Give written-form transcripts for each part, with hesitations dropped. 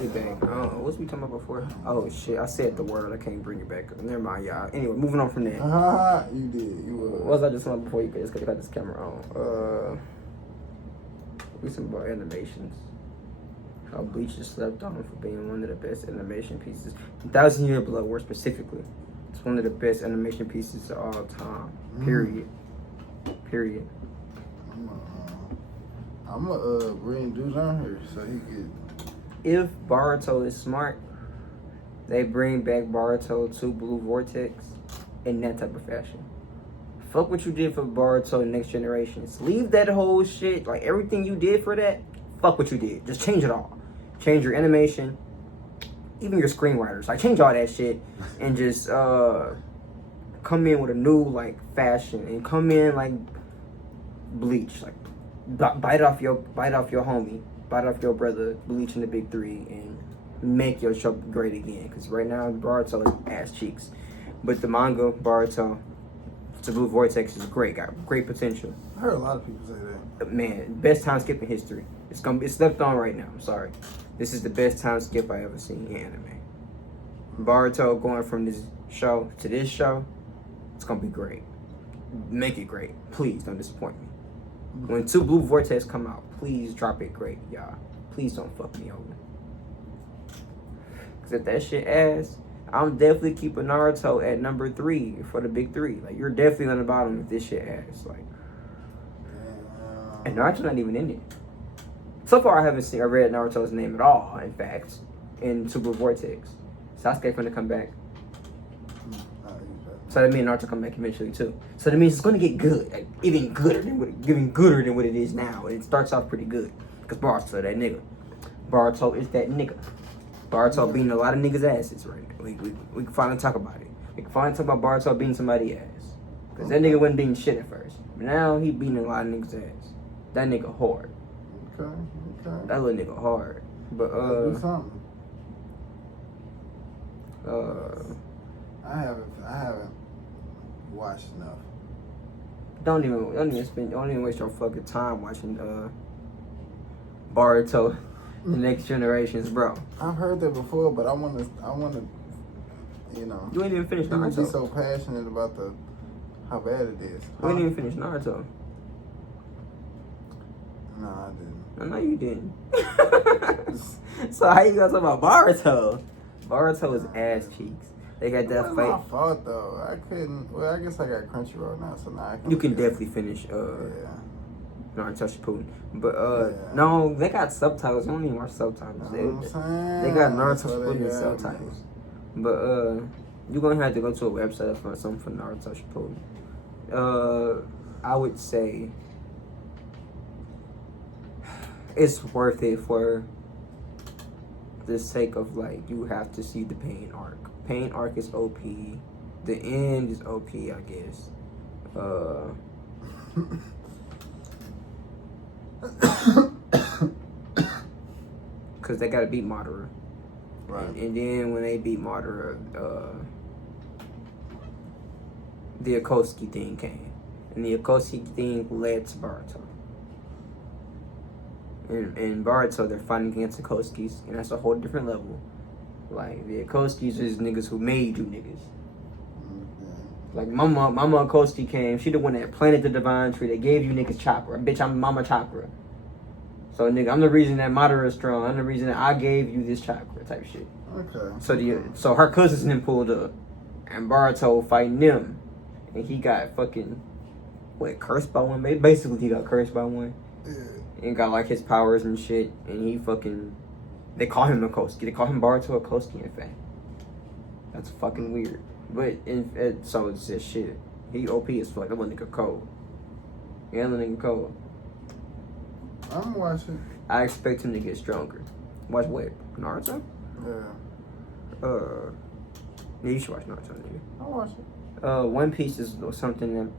We back. What was we talking about before? Oh shit! I said the word. I can't bring it back. Never mind, y'all. Anyway, moving on from there. You did. You were. What was I just saying before you just got this camera on? We talking about animations. How Bleach is slept on for being one of the best animation pieces. 1,000 Year Blood War specifically. It's one of the best animation pieces of all time. Period. Period. I'm gonna bring dude on here so he could. If Boruto is smart, they bring back Boruto to Blue Vortex in that type of fashion. Fuck what you did for Boruto Next Generations. Leave that whole shit, like everything you did for that, fuck what you did. Just change it all. Change your animation, even your screenwriters. Like change all that shit and just come in with a new like fashion and come in like Bleach. Like bite off your homie. Bite off your brother, Bleach in the Big Three, and make your show great again. Because right now, Boruto is ass cheeks. But the manga, Boruto, to Blue Vortex is great. Got great potential. I heard a lot of people say that. Man, best time skip in history. It's slept on right now. I'm sorry. This is the best time skip I ever seen in anime. Boruto going from this show to this show, it's gonna be great. Make it great. Please don't disappoint me. When 2 Blue Vortex come out, please drop it great, y'all. Please don't fuck me over. Cause if that shit ass, I'm definitely keeping Naruto at number 3 for the big 3. Like you're definitely on the bottom if this shit ass. Like, and Naruto's not even in it. So far, I haven't read Naruto's name at all. In fact, in 2 Blue Vortex, Sasuke gonna come back. So that means Naruto come back eventually too. So that means it's gonna get good, like, even gooder than what it is now. And it starts off pretty good because Boruto that nigga. Boruto is that nigga. Boruto beating a lot of niggas' asses right now. We can finally talk about it. We can finally talk about Boruto beating somebody's ass because that nigga wasn't beating shit at first, but now he beating a lot of niggas' ass. That nigga hard. Okay. That little nigga hard. But do something. I haven't watched enough. Don't even waste your fucking time watching Boruto, the Next Generations, bro. I've heard that before, but I wanna, you know. You ain't even finished People Naruto. be so passionate about how bad it is. You ain't even finished Naruto. No, I didn't. I know you didn't. So how you gonna talk about Boruto? Boruto is ass cheeks. They got that fight. My fault though. I couldn't. Well, I guess I got Crunchyroll now, so now I can. You can definitely finish Naruto Shippuden, but no, they got subtitles. You don't even watch subtitles. They got Naruto Shippuden subtitles, but you're gonna have to go to a website to find something for Naruto Shippuden. I would say it's worth it for the sake of like you have to see the pain arc. Pain arc is OP. The end is OP, I guess. Cause they gotta beat Madara. Right. And then when they beat Madara, the Akatsuki thing came. And the Akatsuki thing led to Boruto. In Boruto, they're fighting against the Akotsukis, and that's a whole different level. Like, the Akotsukis is niggas who made you niggas. Like, Mama Akatsuki came, she the one that planted the Divine Tree, that gave you niggas chakra. Bitch, I'm Mama Chakra. So, nigga, I'm the reason that Madara is strong. I'm the reason that I gave you this chakra type shit. Okay. So her cousins then pulled up, and Boruto fighting them, and he got fucking, cursed by one? Basically, he got cursed by one. Yeah. And got like his powers and shit, and he fucking, they call him Akatsuki. They call him Boruto Akatsuki, in fact. That's fucking weird. But so it's just shit. He OP as fuck. That little nigga cold. Yeah, that nigga cold. I'm watching. I expect him to get stronger. Watch what? Naruto? Yeah. Yeah, you should watch Naruto, nigga. I'm watching. One Piece is something that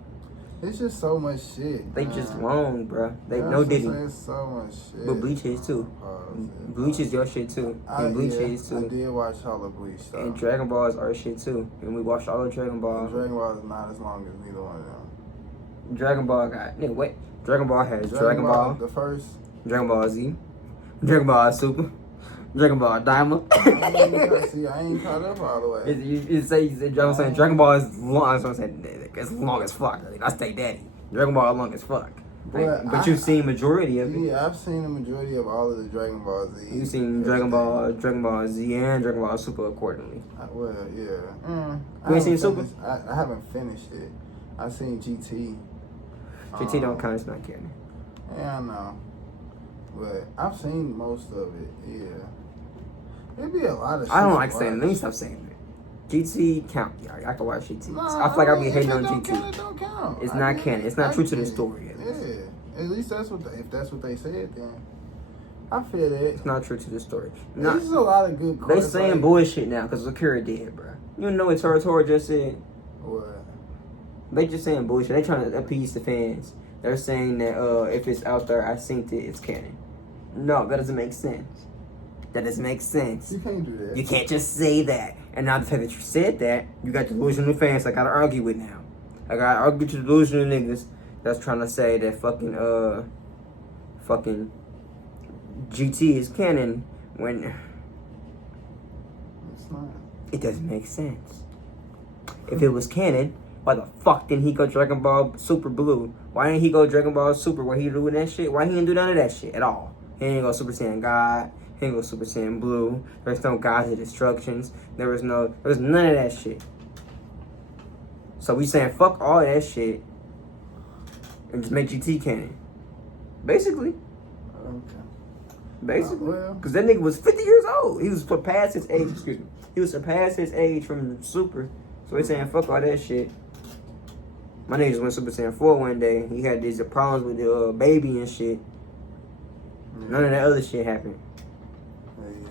It's just so much shit. they just long, bro. They no diddy. It's so much shit. But Bleach is too. Bleach is your shit too. And Bleach is too. I did watch all of Bleach though. And Dragon Ball is our shit too. And we watched all of Dragon Ball. And Dragon Ball is not as long as neither one of them. Dragon Ball got nigga what? Dragon Ball has Dragon Ball, the first, Dragon Ball Z, Dragon Ball Super, Dragon Ball Daima. I ain't caught up all the way. You say I'm saying Dragon Ball is long. So I'm saying it's long as fuck. Like, I stay daddy. Dragon Ball long as fuck. But you've seen majority of it. Yeah, I've seen the majority of all of the Dragon Ball Z. You've seen Dragon Ball Z, and Dragon Ball Super accordingly. Well, yeah. You ain't seen Super? I haven't finished it. I've seen GT. GT don't count. It's not canon. Yeah, I know. But I've seen most of it. Yeah. It'd be a lot of shit. I don't like saying it. Let me stop saying it. GT count. Yeah, I can watch GT. Nah, I feel like I'll be hating on GT. GT. It don't count. It's not canon. It's not true to the story. Yeah. At least that's what if that's what they said, then I feel that. It's not true to the story. This is a lot of good. They saying bullshit now because Akira did, bro. You know what Tora just said? What? They just saying bullshit. They trying to appease the fans. They're saying that if it's out there, I synced it, it's canon. No, that doesn't make sense. That doesn't make sense. You can't do that. You can't just say that. And now the fact that you said that, you got delusional fans I gotta argue with now. I gotta argue with delusional niggas that's trying to say that fucking GT is canon when It's not. it doesn't make sense. If it was canon, why the fuck didn't he go Dragon Ball Super Blue? Why didn't he go Dragon Ball Super? What he doing that shit? Why he didn't do none of that shit at all? He didn't go Super Saiyan God. He didn't go Super Saiyan Blue. There's no Gods of Destructions. There was none of that shit. So we saying fuck all that shit and just make GT canon. Basically. Okay. Basically. Well. Because that nigga was 50 years old. He was past his age, excuse me. He was surpassed his age from Super. So we saying fuck all that shit. My nigga just went Super Saiyan 4 one day. He had these problems with the baby and shit. None of that other shit happened. Yeah.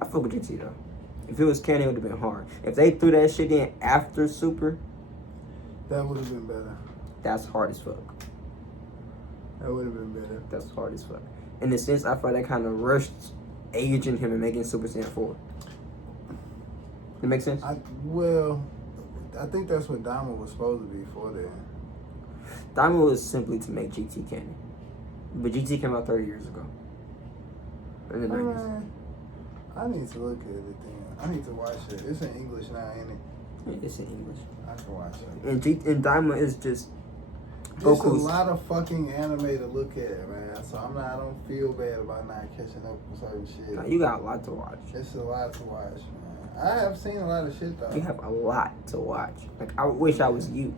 I fuck with GT though. If it was canon, it would have been hard. If they threw that shit in after Super, That would have been better. that's hard as fuck. That would have been better. That's hard as fuck. In the sense, I feel like they kind of rushed aging him and making Super Saiyan 4. That makes sense? I think that's what Diamond was supposed to be for then. Diamond was simply to make GT canon. But GT came out 30 years ago. In the 90s. I need to look at it then. I need to watch it. It's in English now, ain't it? Yeah, it's in English. I can watch it. And Diamond is just There's a Goku's. lot of fucking anime to look at, man. So I don't feel bad about not catching up with certain shit. Nah, you got a lot to watch. It's a lot to watch, man. I have seen a lot of shit though. You have a lot to watch. Like, I wish I was you.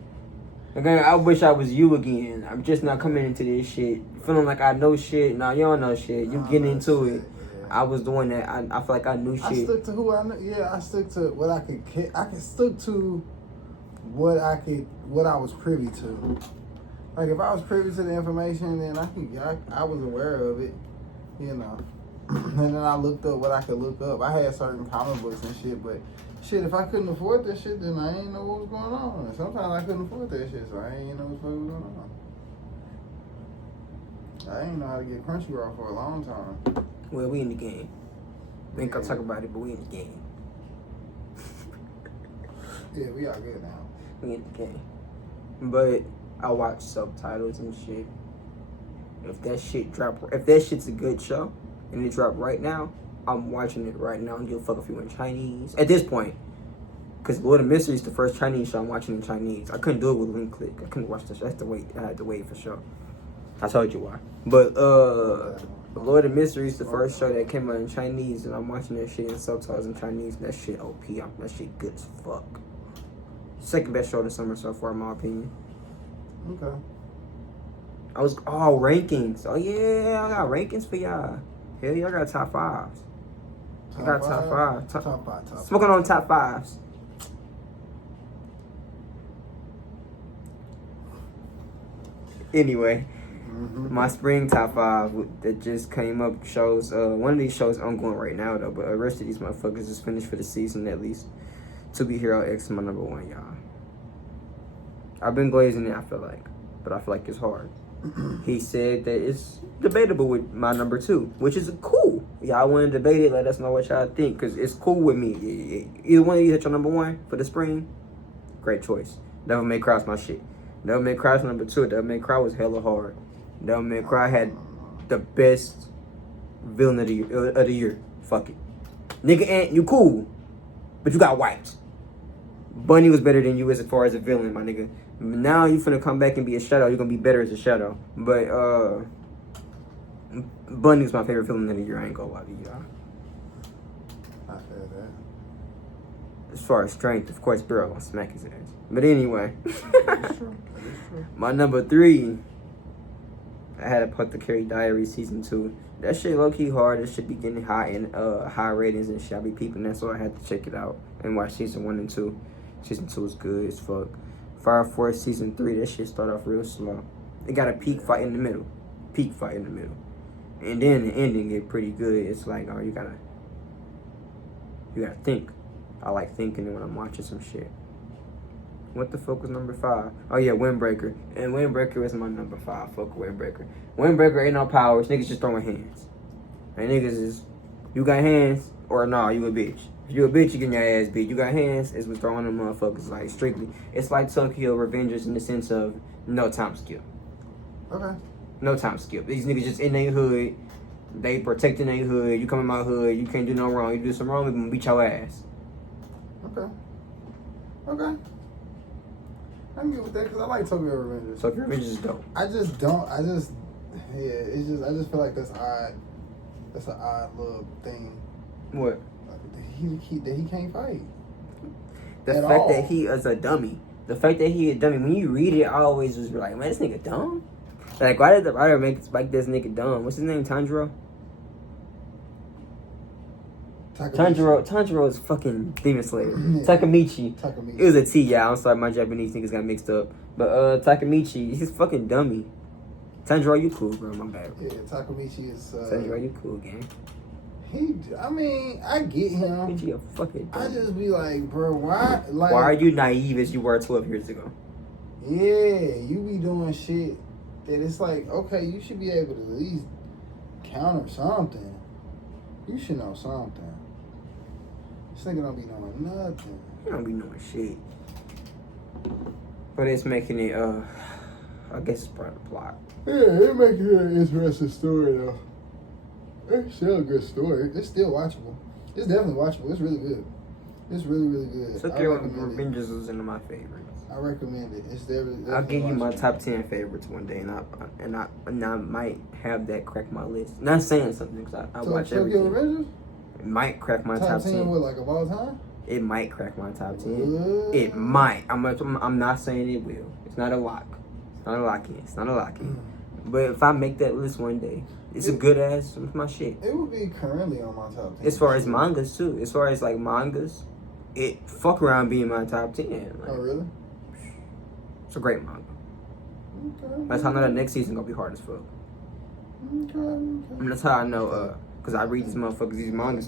Okay, I wish I was you again. I'm just not coming into this shit feeling like I know shit. Nah, you don't know shit. You getting into it. Yeah. I was doing that. I feel like I knew shit. I stuck to who I knew. Yeah, I stuck to what I could. I could stick to what I was privy to. Like if I was privy to the information, then I was aware of it, you know. And then I looked up what I could look up. I had certain comic books and shit, but shit, if I couldn't afford that shit, then I ain't know what was going on. And sometimes I couldn't afford that shit, so I ain't know what was going on. I ain't know how to get Crunchyroll for a long time. Well, we in the game. We ain't gonna talk about it, but we in the game. Yeah, we are good now. We in the game. But I watch subtitles and shit. If that shit's a good show and it drop right now, I'm watching it right now. I don't give a fuck if you in Chinese. At this point. Because Lord of Mystery is the first Chinese show I'm watching in Chinese. I couldn't do it with link click. I couldn't watch this. I had to wait for sure. I told you why. But Lord of Mystery is the first show that came out in Chinese, and I'm watching that shit in subtitles in Chinese. And that shit OP. That shit good as fuck. Second best show of the summer so far, in my opinion. Okay. Rankings. Oh yeah, I got rankings for y'all. Hell yeah, I got top fives. I got top five. Top five. Smoking on top fives. Anyway, my spring top five that just came up shows. One of these shows ongoing right now though, but the rest of these motherfuckers is finished for the season at least. To Be Hero X is my number one, y'all. I've been glazing it, I feel like, but I feel like it's hard. He said that it's debatable with my number two, which is cool. Y'all want to debate it? Let us know what y'all think, because it's cool with me. Either one of you hit your number one for the spring, great choice. Devil May Cry's my shit. Devil May Cry's number two. Devil May Cry was hella hard. Devil May Cry had the best villain of the year. Fuck it. Nigga Ant, you cool, but you got wiped. Bunny was better than you as far as a villain, my nigga. Now you finna come back and be a shadow. You're gonna be better as a shadow. But Bunny's my favorite villain of the year. I ain't gonna lie to you, y'all. I feel that. As far as strength, of course, Barrel gonna smack his ass. But anyway, That's true. That is true. my number 3, I had to put the Carrie Diary season 2. That shit low key hard. It should be getting high ratings and shit. I be peeping that, so I had to check it out and watch season 1 and 2. Season 2 is good as fuck. Fire Force season 3, that shit start off real slow. It got a peak fight in the middle. And then the ending get pretty good. It's like, oh, you gotta think. I like thinking when I'm watching some shit. What the fuck was number 5? Oh yeah, Windbreaker. And Windbreaker is my number 5. Fuck Windbreaker. Windbreaker ain't no powers. Niggas just throwing hands. And niggas is, you got hands or nah, you a bitch. If you a bitch, you getting your ass beat. You got hands, it's with throwing them motherfuckers like strictly. It's like Tokyo Revengers in the sense of no time skip. Okay. No time skip. These niggas just in their hood. They protecting their hood. You come in my hood, you can't do no wrong. You do some wrong, we gonna beat your ass. Okay. I can get with that because I like Tokyo Revengers. Tokyo Revengers is dope. I just feel like that's odd. That's an odd little thing. What? That he can't fight. The At fact all. that he is a dummy. The fact that he a dummy. When you read it, I always was like, man, this nigga dumb. Like, why did the writer make this nigga dumb? What's his name? Tanjiro? Tanjiro is fucking Demon Slayer. Takemichi. It was a T, yeah. I'm sorry, my Japanese niggas got mixed up. But Takemichi, he's fucking dummy. Tanjiro, you cool, bro. My bad. Yeah, Takemichi is. Tanjiro, you cool, gang. I get him. Takemichi a fucking dummy. I just be like, bro, why? Like, why are you naive as you were 12 years ago? Yeah, you be doing shit that it's like, okay, you should be able to at least counter something. You should know something. This nigga don't be knowing nothing. You don't be knowing shit. But it's making it, I guess it's part of the plot. Yeah, it makes it an interesting story, though. It's still a good story. It's still watchable. It's definitely watchable. It's really good. It's really, really good. Tokyo Revengers was one of my favorites. I recommend it. It's definitely I'll give you my watchable. top 10 favorites one day, and I might have that crack my list. Not saying something, because I watch everything. Tokyo Revengers? It might crack my top 10. What, like of all time? It might crack my top 10. It might. I'm not saying it will. It's not a lock. It's not a lock-in. But if I make that list one day, it's a good ass. It's my shit. It would be currently on my top 10. As far as mangas too. As far as like mangas, it fuck around being my top 10. Like, Oh really? it's a great manga. Okay. That's how I know the next season gonna be hard as fuck. Okay. And that's how I know, cause I read these motherfuckers, these mangas,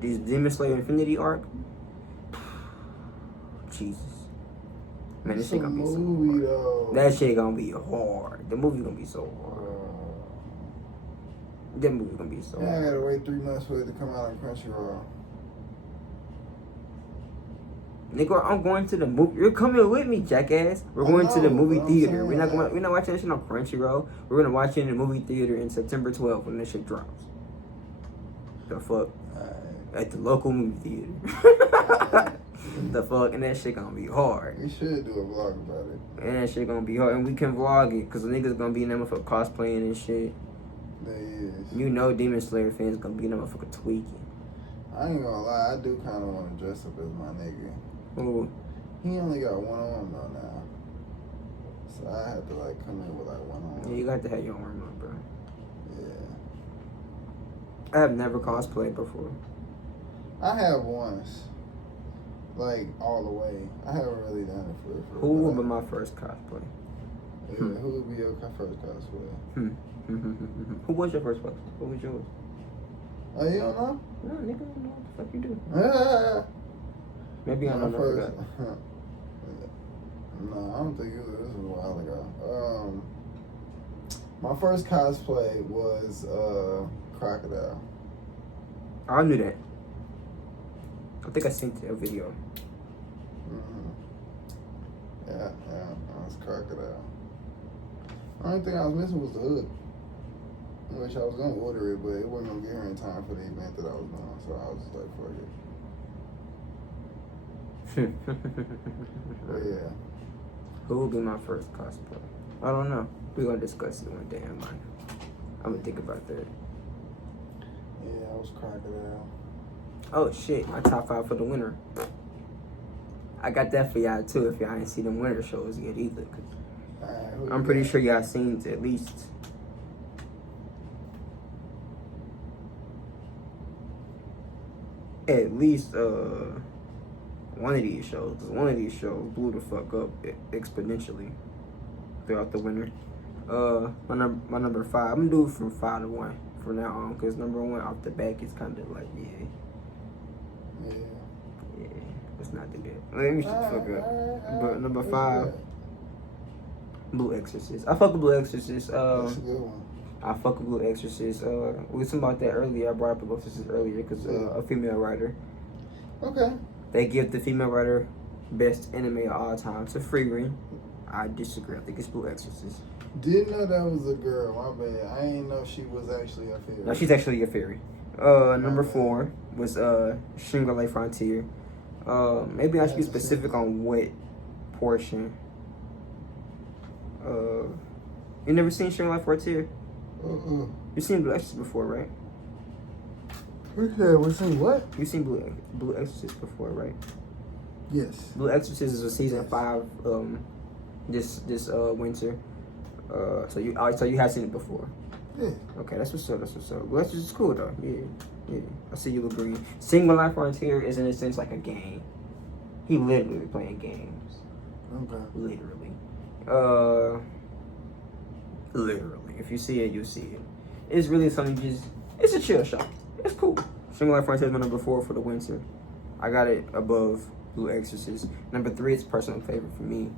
these Demon Slayer Infinity arc. Jesus, man, this shit gonna be so hard. Though. That shit gonna be hard. The movie gonna be so hard. That movie gonna be so Yeah, I hard. gotta wait 3 months for it to come out on Crunchyroll. Nigga, I'm going to the movie. You're coming with me, jackass. We're going to the movie but I'm theater. saying, We're not watching that shit on Crunchyroll. We're gonna watch it in the movie theater in September 12th when that shit drops. The fuck? At the local movie theater. The fuck? And that shit gonna be hard. We should do a vlog about it. And that shit gonna be hard. And we can vlog it, cause the niggas gonna be in there for cosplaying and shit. There is. You know Demon Slayer fans gonna be in there motherfucker tweaking. I ain't gonna lie, I do kind of want to dress up as my nigga. Ooh. He only got one arm though now. So I have to like come in with like one arm. Yeah, you got to have your arm up, bro. Yeah. I have never cosplayed before. I have once. Like all the way. I haven't really done it for Who would be my first cosplay? Yeah, who would be your first cosplay? Who was your first cosplay? Who was yours? Oh, you don't know? No, nigga, I don't know what the fuck you do. Maybe I My don't know. first. No, I don't think it was. This was a while ago. My first cosplay was Crocodile. I knew that. I think I sent a video. Mm-hmm. Yeah, I was Crocodile. Only thing I was missing was the hood. I wish I was gonna order it, but it wasn't gonna get here in time for the event that I was doing, so I was just like, fuck it. But yeah. Who will be my first cosplay? I don't know. We're gonna discuss it one day in life. I'm gonna think about that. Yeah, I was Crocodile. Oh shit, my top 5 for the winter. I got that for y'all too if y'all ain't see them winter shows yet either. Alright, I'm pretty sure y'all seen at least one of these shows. 'Cause one of these shows blew the fuck up exponentially throughout the winter. My number 5. I'm gonna do it from 5 to 1 from now on, cause number 1 off the back is kind of like yeah. Let's not do that. Let me shut the fuck up. But number 5, Blue Exorcist. I fuck with Blue Exorcist. That's a good one. I fuck with Blue Exorcist. We were talking about that earlier. I brought up Blue Exorcist earlier because a female writer. Okay. They give the female writer best anime of all time to Free Green. I disagree. I think it's Blue Exorcist. Didn't know that was a girl. My bad. I didn't know she was actually a fairy. No, she's actually a fairy. Number 4 was Shingale Frontier. Maybe I should be specific on what portion. You never seen Shingale Frontier? You seen Blue Exorcist before, right? We seen what? You seen Blue Exorcist before, right? Yes. Blue Exorcist is a season 5. This winter. So you have seen it before. Yeah. Okay, that's what's up. Blue Exorcist is cool though. Yeah. I see you agree. Single Life Frontier is in a sense like a game. He literally playing games. Okay. Literally. If you see it, you see it. It's really something it's a chill show. It's cool. Single Life Frontier is my number 4 for the winter. I got it above Blue Exorcist. Number 3 is personal favorite for me.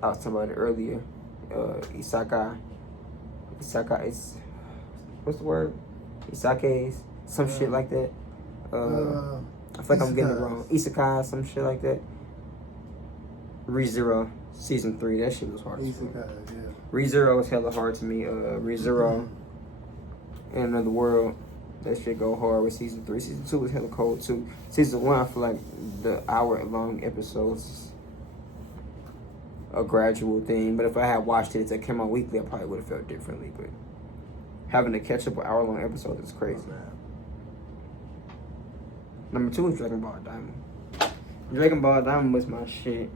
I was talking about it earlier. Isekai is, what's the word? Isekai, some shit like that. I feel like I'm getting it wrong. Isekai, some shit like that. ReZero, season 3, that shit was hard. Isekai, yeah. ReZero was hella hard to me. ReZero in Another World, that shit go hard with season 3. Season 2 was hella cold too. Season 1, I feel like the hour-long episodes a gradual thing, but if I had watched it as it came out weekly, I probably would have felt differently. But having to catch up with hour-long episodes is crazy. Number 2 is Dragon Ball Diamond. Dragon Ball Diamond was my shit.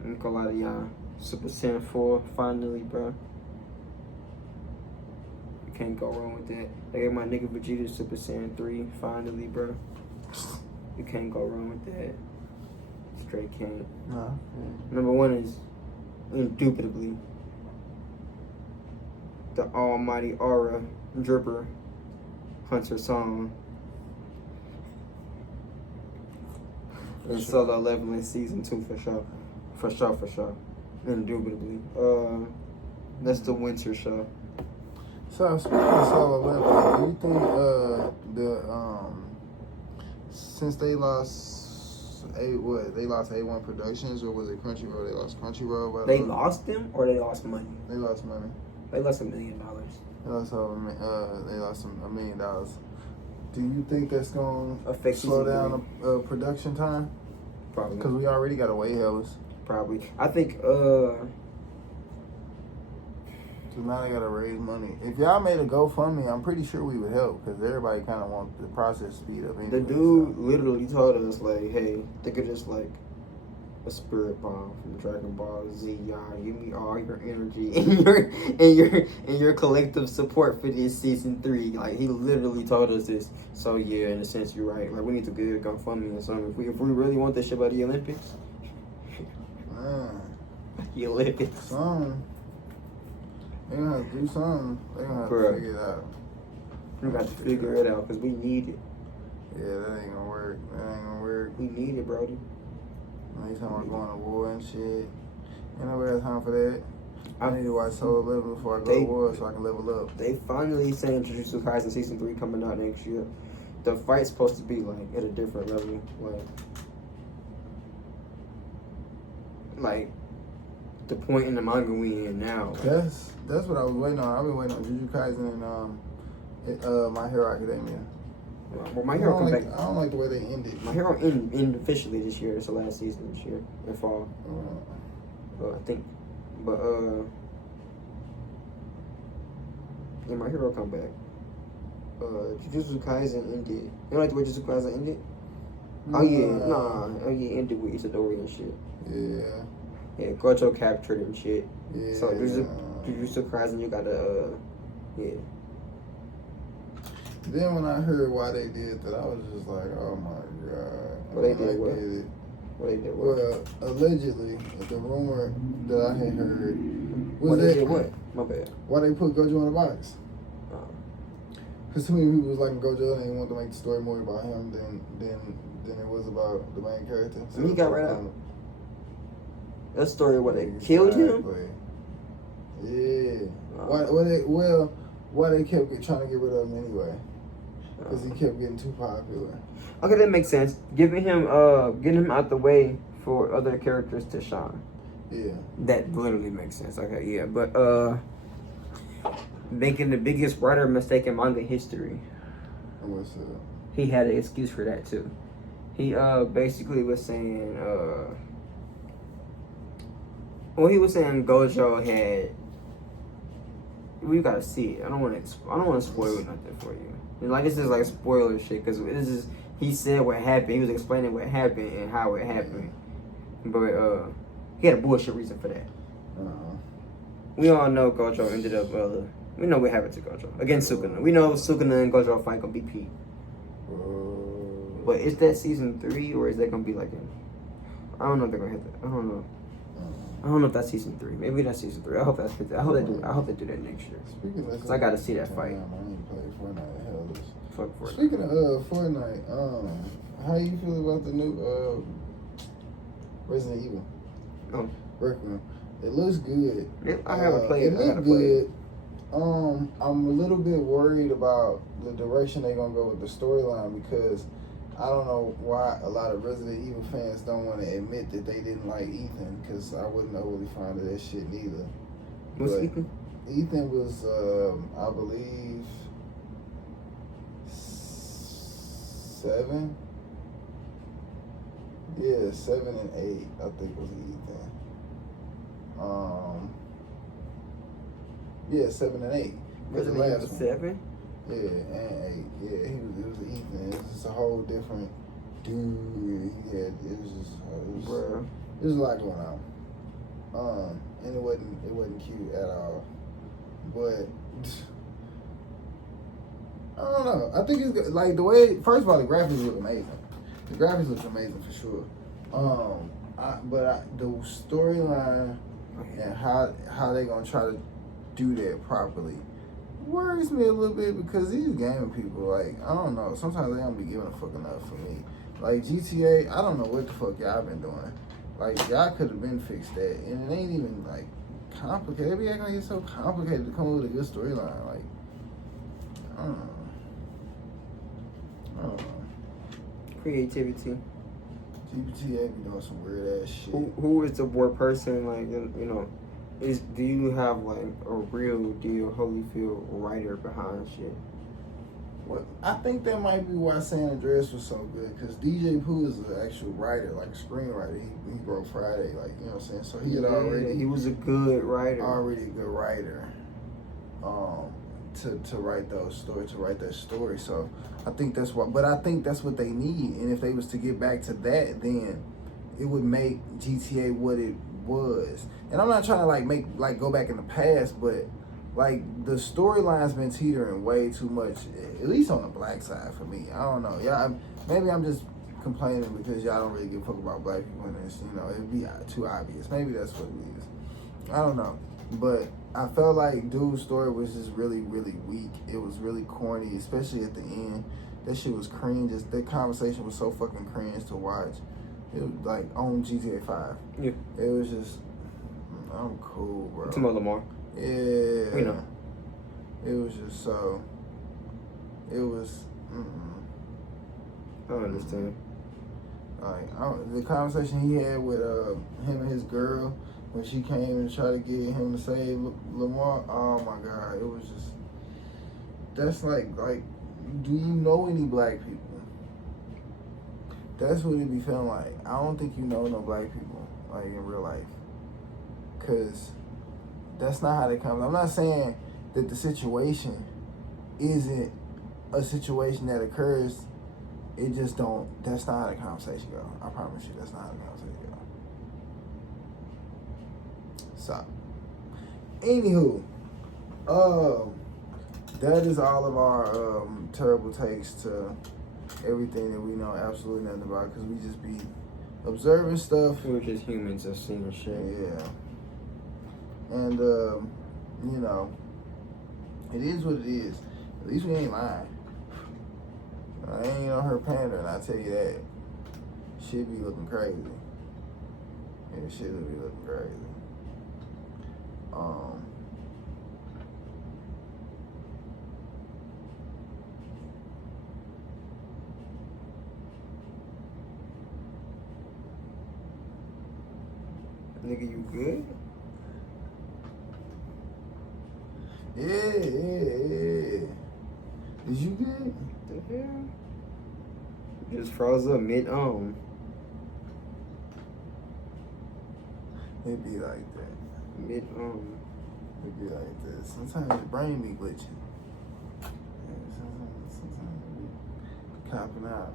I'm not gonna lie to y'all. Super Saiyan 4, finally, bro. You can't go wrong with that. They gave my nigga Vegeta Super Saiyan 3, finally, bro. You can't go wrong with that. Straight can't. No. Number 1 is indubitably the almighty aura dripper Hunter song. And Solo Leveling season 2 for sure. For sure. Indubitably. That's the winter show. So speaking of Solo Leveling, do you think since they lost they lost A1 Productions, or was it Crunchyroll? They lost Crunchyroll. They lost them or they lost money? They lost money. They lost $1 million. They lost $1 million. Do you think that's gonna Affect slow down the production time? Probably. Because we already got away hellas. Probably. I think So now they gotta raise money. If y'all made a GoFundMe, I'm pretty sure we would help, because everybody kind of want the process speed up. Anyway, the dude literally told us, like, hey, think of just like a spirit bomb from Dragon Ball Z. Y'all give me all your energy and your collective support for this season 3. Like, he literally told us this. So yeah, in a sense, you're right. Like, we need to get a GoFundMe or something. If we really want this shit by the Olympics. The Olympics. Something. They gonna have to do something. They gonna have Correct. to figure it out. We got to figure it out because we need it. Yeah, that ain't gonna work. We need it, Brody. Next time we're going to war and shit. Ain't nobody got time for that. I need to watch Solo Leveling before I go to war so I can level up. They finally saying Jujutsu Kaisen season 3 coming out next year. The fight's supposed to be like at a different level. Like the point in the manga we in now. That's what I was waiting on. I've been waiting on Jujutsu Kaisen and My Hero Academia. Well, My Hero come back. I don't like the way they ended. My Hero end officially this year. It's the last season this year in fall. I think, but yeah, My Hero come back. Jujutsu Kaisen ended. You don't like the way Jujutsu Kaisen ended? Oh yeah, ended with Itadori and shit. Yeah. Yeah, Gojo captured and shit. Yeah. So Jujutsu Kaisen, you gotta yeah. Then when I heard why they did that, I was just like, oh my god. What they did what? What they did what? Well, allegedly, the rumor that I had heard was what that they did what? My bad. Why they put Gojo in a box? Because too many people was liking Gojo and they wanted to make the story more about him than it was about the main character. So he got right out. That story where they killed him? Yeah. Why they kept trying to get rid of him anyway? Because he kept getting too popular. Okay, that makes sense. Getting him out the way for other characters to shine. Yeah. That literally makes sense. Okay, yeah, but making the biggest writer mistake in manga history. What's that? He had an excuse for that too. He basically was saying he was saying Gojo had. We gotta see it. I don't want to spoil nothing for you. And like this is like spoiler shit because this is he said what happened. He was explaining what happened and how it happened. But he had a bullshit reason for that. We all know Gojo ended up. We know what happened to Gojo against Sukuna. We know Sukuna and Gojo fight gonna be peak. But is that season 3 or is that gonna be like I don't know if they're gonna hit that. I don't know. I don't know if that's season 3. Maybe that's season 3. I hope they do that next year. Speaking of, 'cause I gotta see that fight. I need to play Fortnite. Hell, Fuck Fortnite. Speaking of Fortnite, how you feel about the new Resident Evil? Oh, Requiem. It looks good. I haven't played it. It looks good. I'm a little bit worried about the direction they're gonna go with the storyline because I don't know why a lot of Resident Evil fans don't want to admit that they didn't like Ethan because I wasn't overly fond of that shit neither. What's Ethan? Ethan was, I believe, 7. Yeah, 7 and 8. I think was Ethan. Yeah, 7 and 8. Resident Evil 7. Yeah, and 8. Yeah, it was Ethan. It was just a whole different dude. Yeah, it was a lot going on. And it wasn't cute at all. But I don't know. I think it's good. Like the way. First of all, the graphics look amazing. The graphics look amazing for sure. But the storyline and how they gonna try to do that properly worries me a little bit because these gaming people, like, I don't know, sometimes they don't be giving a fuck enough for me. Like GTA, I don't know what the fuck y'all been doing. Like, y'all could have been fixed that, and it ain't even like complicated. They be acting like it's so complicated to come up with a good storyline. Like, I don't know. Creativity. GTA be doing some weird ass shit. Who is the war person? Like, you know, do you have like a real deal Holyfield writer behind shit? Well, I think that might be why San Andreas was so good because DJ Pooh is an actual writer, like a screenwriter. He wrote Friday, like, you know what I'm saying. So he had he was a good writer. Already a good writer. To write those stories, to write that story. So I think that's what. But I think that's what they need. And if they was to get back to that, then it would make GTA what it was. And I'm not trying to go back in the past, but like the storyline's been teetering way too much, at least on the black side for me. I don't know. Yeah, maybe I'm just complaining because y'all don't really give a fuck about black people in this. You know, it'd be too obvious. Maybe that's what it is. I don't know. But I felt like dude's story was just really, really weak. It was really corny, especially at the end. That shit was cringe. That conversation was so fucking cringe to watch. It was like on GTA 5. Yeah. It was just, I'm cool, bro. It's Lamar. Yeah. We know. It was just so. It was. I understand. Like the conversation he had with him and his girl, when she came and tried to get him to save Lamar, oh my God, it was just, that's like, do you know any black people? That's what it be feeling like. I don't think you know no black people, like in real life. Cause that's not how they come. I'm not saying that the situation isn't a situation that occurs. It just don't, that's not how the conversation go. I promise you, that's not how the conversation go. So, anywho, that is all of our terrible takes to everything that we know absolutely nothing about, because we just be observing stuff. We're just humans that seeing shit. Yeah. And, you know, it is what it is. At least we ain't lying. I ain't on her pandering, I tell you that. Shit be looking crazy. Yeah, shit would be looking crazy. Nigga, you good? Yeah. Is you good? What the hell? Just froze up mid-on. It be like that. Mid-on. It be like that. Sometimes your brain be glitching. Yeah, sometimes it be copping out.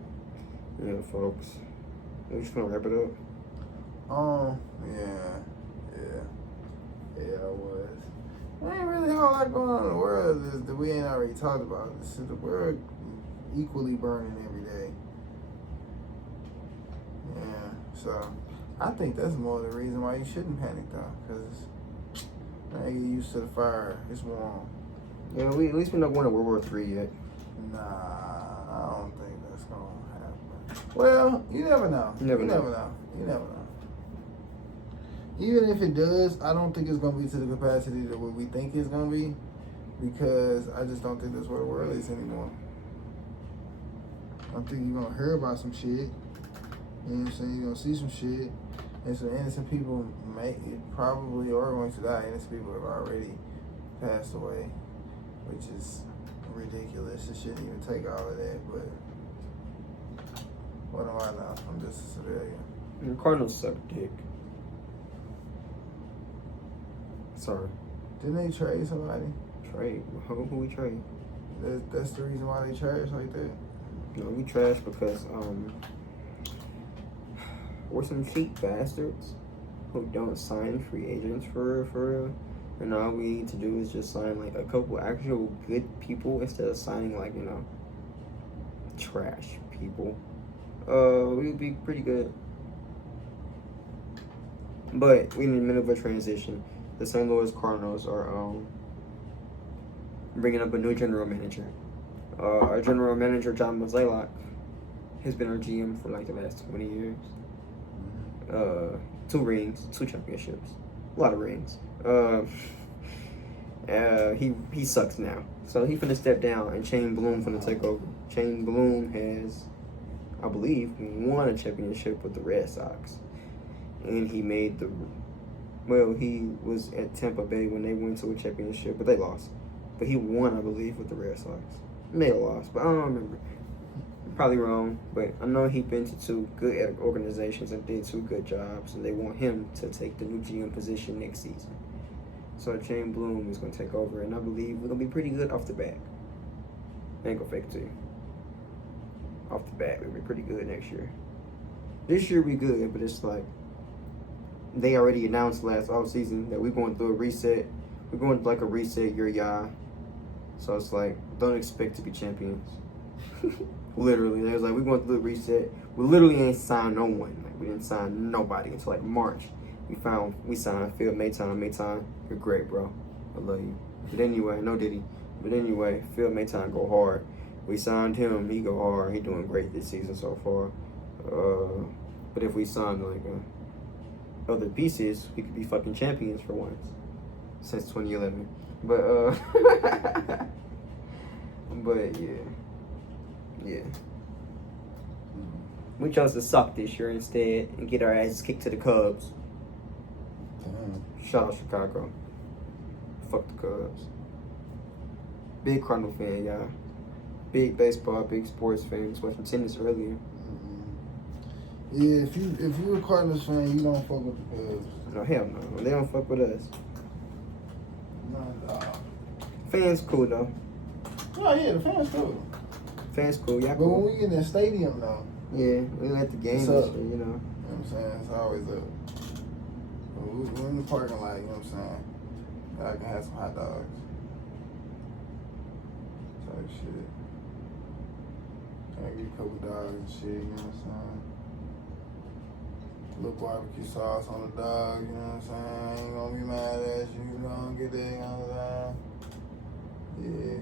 Yeah, folks. We just gonna wrap it up. Yeah, I was. There ain't really a whole lot going on in the world that we ain't already talked about. The world equally burning every day. Yeah, so I think that's more the reason why you shouldn't panic though, because now you get used to the fire. It's warm. Yeah, at least we're not going to World War III yet. Nah, I don't think that's gonna happen. Well, you never know. You never know. Even if it does, I don't think it's gonna be to the capacity that what we think it's gonna be, because I just don't think that's where the world is anymore. I think you're gonna hear about some shit. You know what I'm saying? You're gonna see some shit, and some innocent people probably are going to die. Innocent people have already passed away, which is ridiculous. It shouldn't even take all of that, but what do I know? I'm just a civilian. The Cardinals suck dick. Sorry. Didn't they trade somebody? Trade? Who we trade? That's the reason why they trash like that? No, we trash because, we're some cheap bastards who don't sign free agents for real. And all we need to do is just sign, like, a couple actual good people instead of signing, like, you know, trash people. We would be pretty good. But we're in the middle of a transition. The St. Louis Cardinals are bringing up a new general manager. Our general manager, John Mozeliak, has been our GM for like the last 20 years. 2 rings, 2 championships, a lot of rings. He sucks now, so he's gonna step down, and Shane Bloom gonna take over. Shane Bloom has, I believe, won a championship with the Red Sox, and he made he was at Tampa Bay when they went to a championship, but they lost. But he won, I believe, with the Red Sox. May have lost, but I don't remember. Probably wrong, but I know he's been to 2 good organizations and did 2 good jobs, and they want him to take the new GM position next season. So Shane Bloom is going to take over, and I believe we're going to be pretty good off the bat. I ain't going to fake it to you. Off the bat, we'll be pretty good next year. This year we good, but it's like, they already announced last offseason that we're going through a reset. We're going through like a reset year, y'all. So it's like, don't expect to be champions. Literally, they was like, we're going through a reset. We literally ain't signed no one. Like, we didn't sign nobody until like March. We signed Phil Mayton. You're great, bro. I love you. But anyway, no Diddy. But anyway, Phil Mayton go hard. We signed him. He go hard. He doing great this season so far. But if we signed like other pieces, we could be fucking champions for once since 2011. But but yeah. We chose to suck this year instead and get our asses kicked to the Cubs. Damn. Shout out Chicago. Fuck the Cubs. Big Cardinal fan, y'all. Big baseball, big sports fan. Was watching tennis earlier. Yeah, if you're a Cardinals fan, you don't fuck with the Cubs. No, hell no. They don't fuck with us. No, dog. Fans cool though. Oh yeah, the fans cool. Fans cool, y'all But cool. when we in that stadium though, Yeah, we at the game What's and up? shit, you know. you know what I'm saying? It's always up. We're in the parking lot, you know what I'm saying? I can have some hot dogs. Type shit. I get a couple dogs and shit, you know what I'm saying? Little barbecue sauce on the dog, you know what I'm saying? I ain't gonna be mad at you, you gonna get that, you know what I'm saying? Yeah.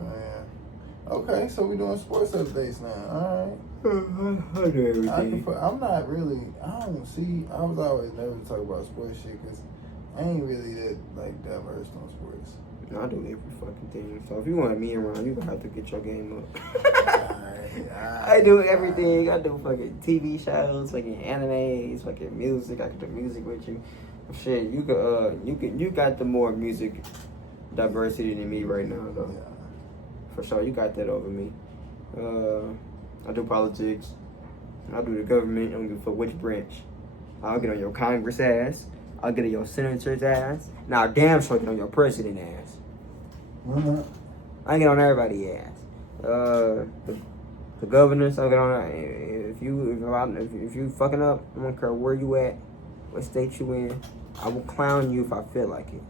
Man. Okay, so we doing sports updates now. Alright. I do everything. I'm not really, I was always never to talk about sports shit because I ain't really that like diverse on sports. No, I do every fucking thing. So if you want me around, you gonna have to get your game up. I do everything. I do fucking TV shows, fucking animes, fucking music. I can do music with you. Shit, you got the more music diversity than me right now, though. Yeah. For sure, you got that over me. I do politics. I do the government. I don't give a fuck which branch. I'll get on your Congress ass. I'll get on your senator's ass. Now, damn sure get on your president ass. Mm-hmm. I get on everybody's ass. The governors, I'll get on. If you fucking up, I don't care where you at, what state you in. I will clown you if I feel like it.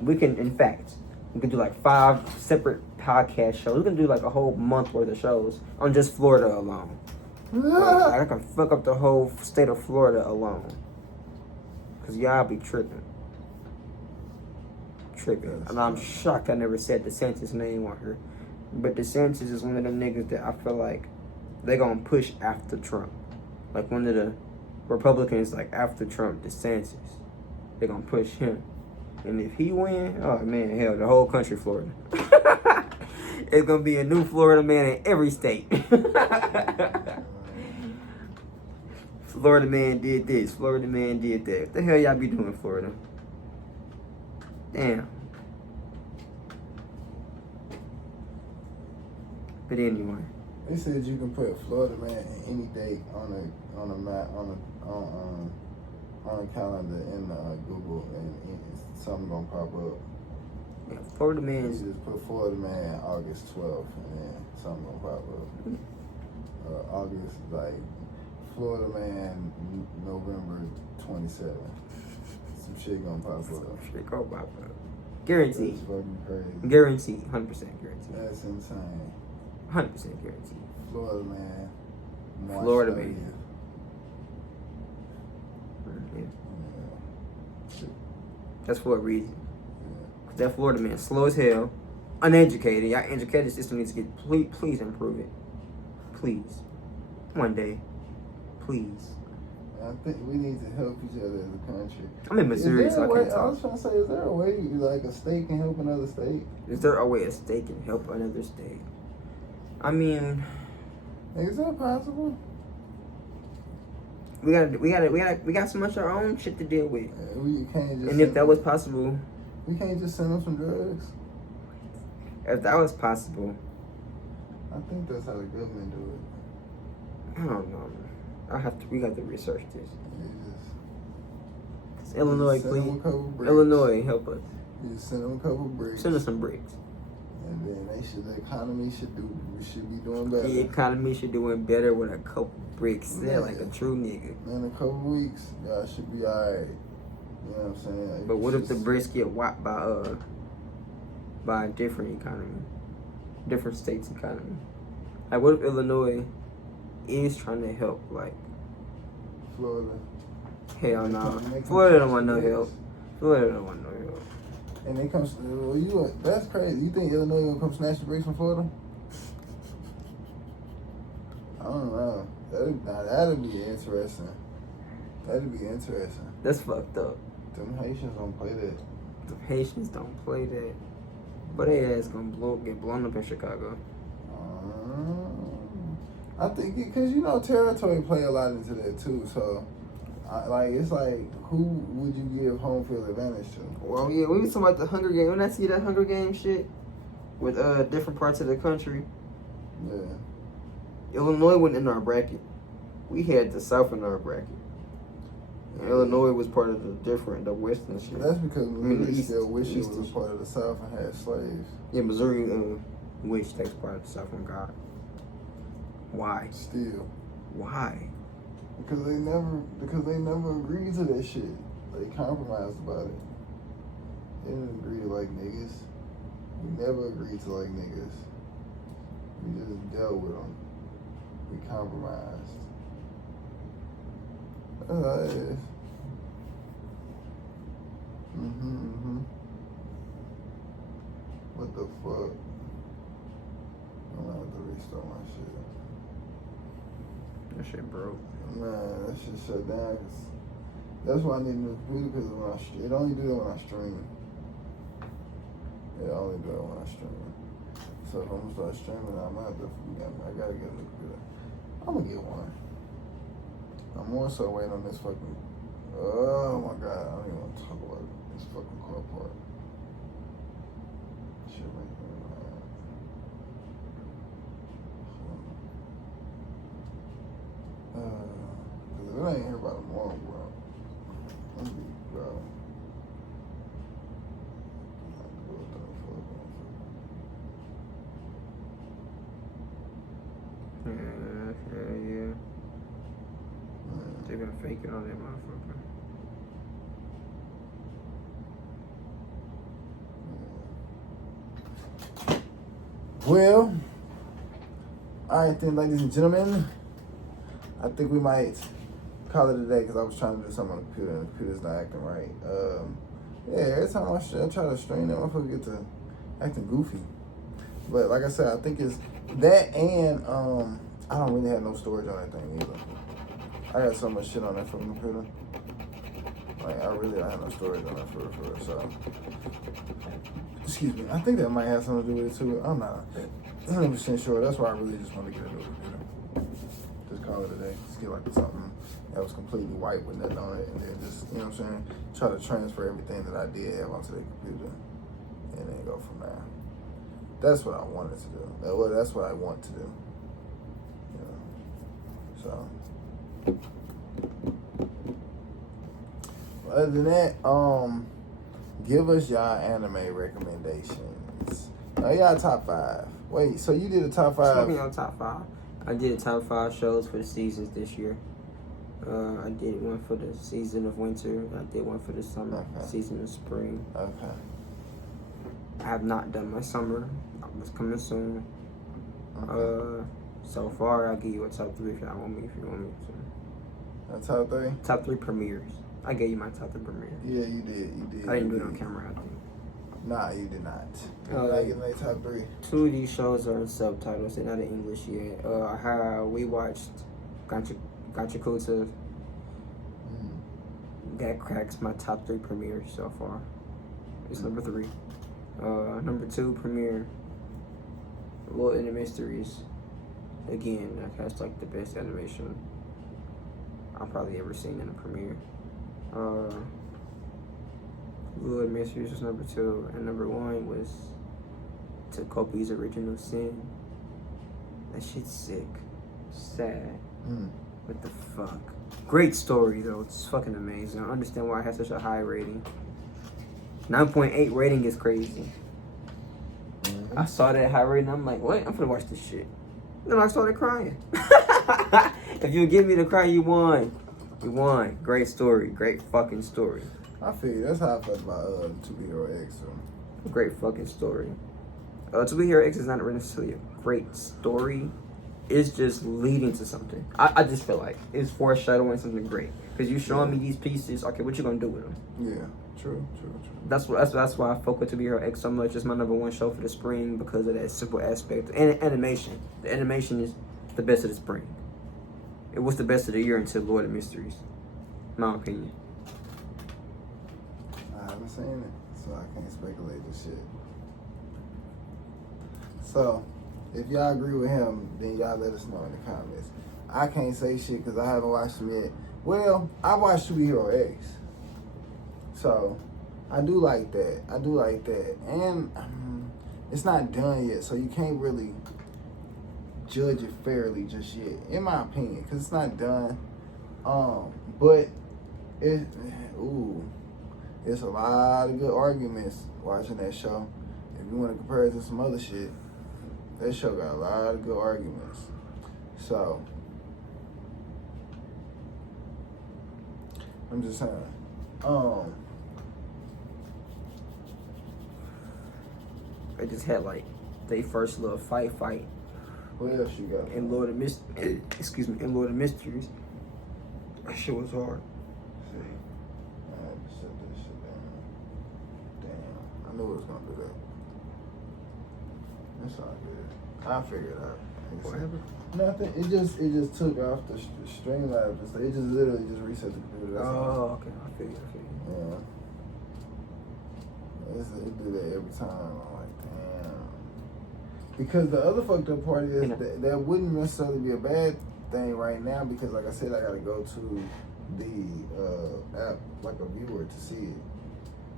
We can, in fact, we can do like 5 separate podcast shows. We can do like a whole month worth of shows on just Florida alone. Like, I can fuck up the whole state of Florida alone. Cause y'all be tripping. And I'm shocked I never said DeSantis' name on here. But DeSantis is one of them niggas that I feel like they gonna push after Trump. Like one of the Republicans, like after Trump, DeSantis. They gonna push him. And if he win, oh man, hell, the whole country Florida. It's gonna be a new Florida man in every state. Florida man did this. Florida man did that. What the hell y'all be doing, Florida? Damn. But anyway. They said you can put Florida man in any date on a map on a calendar in Google and something gonna pop up. Yeah, Florida You man. just put Florida man August 12th and then something gonna pop up. August like Florida man November 27th. Some shit gonna pop up. Shit go pop up. Guaranteed. That's fucking crazy. Guaranteed. 100% guaranteed. That's insane. 100% guaranteed. Florida man. March Florida 30th. man. Yeah. Yeah. That's for a reason. Yeah. Cause that Florida man slow as hell, uneducated. Y'all educated system needs to get please improve it. Please. One day. Please. I think we need to help each other as a country. I'm in Missouri, so I can't I talk. was trying to say, is there a way like a state can help another state? Is there a way a state can help another state? I mean, Is that possible? we got so much of our own shit to deal with. We can't just. And if that was possible, we can't just send them some drugs. if that was possible, I think that's how the government do it. I don't know. We got to research this. They just Illinois, send them a please. couple bricks. Illinois, help us. You just send them a couple bricks. Send us some bricks. And then the economy should be doing better. The economy should doing better with a couple bricks. Yeah, like a true nigga. In a couple weeks, y'all should be alright. You know what I'm saying? Like, But what if the just- bricks get whopped by a different economy, different states' economy? Like, what if Illinois is trying to help? Like, Florida? hell no, Make Florida them don't want no bricks. help. Florida don't want no help. And they come. Well, that's crazy. You think Illinois gonna come snatch the bricks from Florida? I don't know. That'd be interesting. That'd be interesting. That's fucked up. Them Haitians don't play that. The Haitians don't play that, but their ass gonna get blown up in Chicago. I think because territory play a lot into that too. So It's like, who would you give home field advantage to? Well, yeah, we was talking about the Hunger Games. When I see that Hunger Games shit with different parts of the country, Yeah. Illinois went in our bracket. We had the South in our bracket. And Illinois was part of the Western shit. That's because Missouri East- still wished it East- was part of the South and had slaves. Yeah, Missouri, which takes part of the South from God. Why? Still. Why? Because they never agreed to that shit. They compromised about it. They didn't agree to like niggas. We never agreed to like niggas. We just dealt with them. We compromised. That's how it is. What the fuck? I'm gonna have to restart my shit. That shit broke. Man, that shit shut down. That's why I need a new computer, because when it only do that when I stream. It only do that when I stream. So if I'm gonna start streaming, I'm gonna have to. I gotta get a new computer. I'm gonna get one. I'm more so waiting on this fucking. Oh my god, I don't even want to talk about this fucking car part. Shit makes me mad. Cause if it ain't here by tomorrow, bro, I'm gonna be, bro. Yeah. They're gonna fake it on that motherfucker. Well, alright then, ladies and gentlemen, I think we might call it a day because I was trying to do something on the computer and the computer's not acting right. Yeah, every time I try to stream that motherfucker get to acting goofy. But like I said, I think it's that, and I don't really have no storage on that thing either. I got so much shit on that fucking computer. Like, I really don't have no storage on that for it, so. Excuse me. I think that might have something to do with it too. I'm not 100% sure. That's why I really just want to get a new computer. Just call it a day. Just get like something that was completely white with nothing on it, and then just, you know what I'm saying, try to transfer everything that I did have onto the computer, and then go from there. That's what I wanted to do. That's what I want to do. You know. So. Other than that, give us y'all anime recommendations. Y'all top 5. Wait, so you did a top 5? Speaking of top 5, I did a top 5 shows for the seasons this year. I did one for the season of winter. I did one for the summer, season of spring. Okay. I have not done my summer. It's coming soon. Okay. So far, I'll give you a top 3 if you want me to. A top 3? Top 3 premieres. I gave you my top 3 premieres. Yeah, you did. I didn't do it on camera, I think. Nah, you did not. You're not getting a top 3. 2 of these shows are in subtitles. They're not in English yet. We watched Gachakuta. That cracks my top 3 premieres so far. It's number 3. Number 2 premiere, Little in the Mysteries. Again, that's like the best animation I've probably ever seen in a premiere. Little Mysteries was number 2, and number 1 was Takopi's Original Sin. That shit's sick. Sad. What the fuck? Great story though. It's fucking amazing. I don't understand why it has such a high rating. 9.8 rating is crazy. I saw that high rating. I'm like, what? I'm gonna watch this shit. Then I started crying. If you give me the cry, you won. You won. Great story. Great fucking story. I feel you. That's how I felt about To Be Hero X. So. Great fucking story. To Be Hero X is not necessarily a great story. It's just leading to something. I just feel like it's foreshadowing something great. Because you're showing me these pieces. Okay, what you gonna do with them? Yeah. True. That's why I fuck with To Be Hero X so much. It's my number 1 show for the spring because of that simple aspect. And animation. The animation is the best of the spring. It was the best of the year until Lord of Mysteries. My opinion. I haven't seen it, so I can't speculate this shit. So, if y'all agree with him, then y'all let us know in the comments. I can't say shit because I haven't watched him yet. Well, I watched Superhero X, so I do like that. And it's not done yet, so you can't really judge it fairly just yet, in my opinion, because it's not done. But it's a lot of good arguments watching that show. If you want to compare it to some other shit, that show got a lot of good arguments. So I'm just saying. They just had like they first little fight. What else you got? In Lord of Mysteries. That shit was hard. See, I had to shut this shit down. Damn, I knew it was gonna do that. That's all good. I'll figure it out. What happened? Nothing. It just took off the Streamlabs. It just literally just reset the computer. That's all. Okay. I figured. Yeah. It do that every time. I'm like, damn. Because the other fucked up part is that wouldn't necessarily be a bad thing right now, because like I said, I gotta go to the app like a viewer to see it.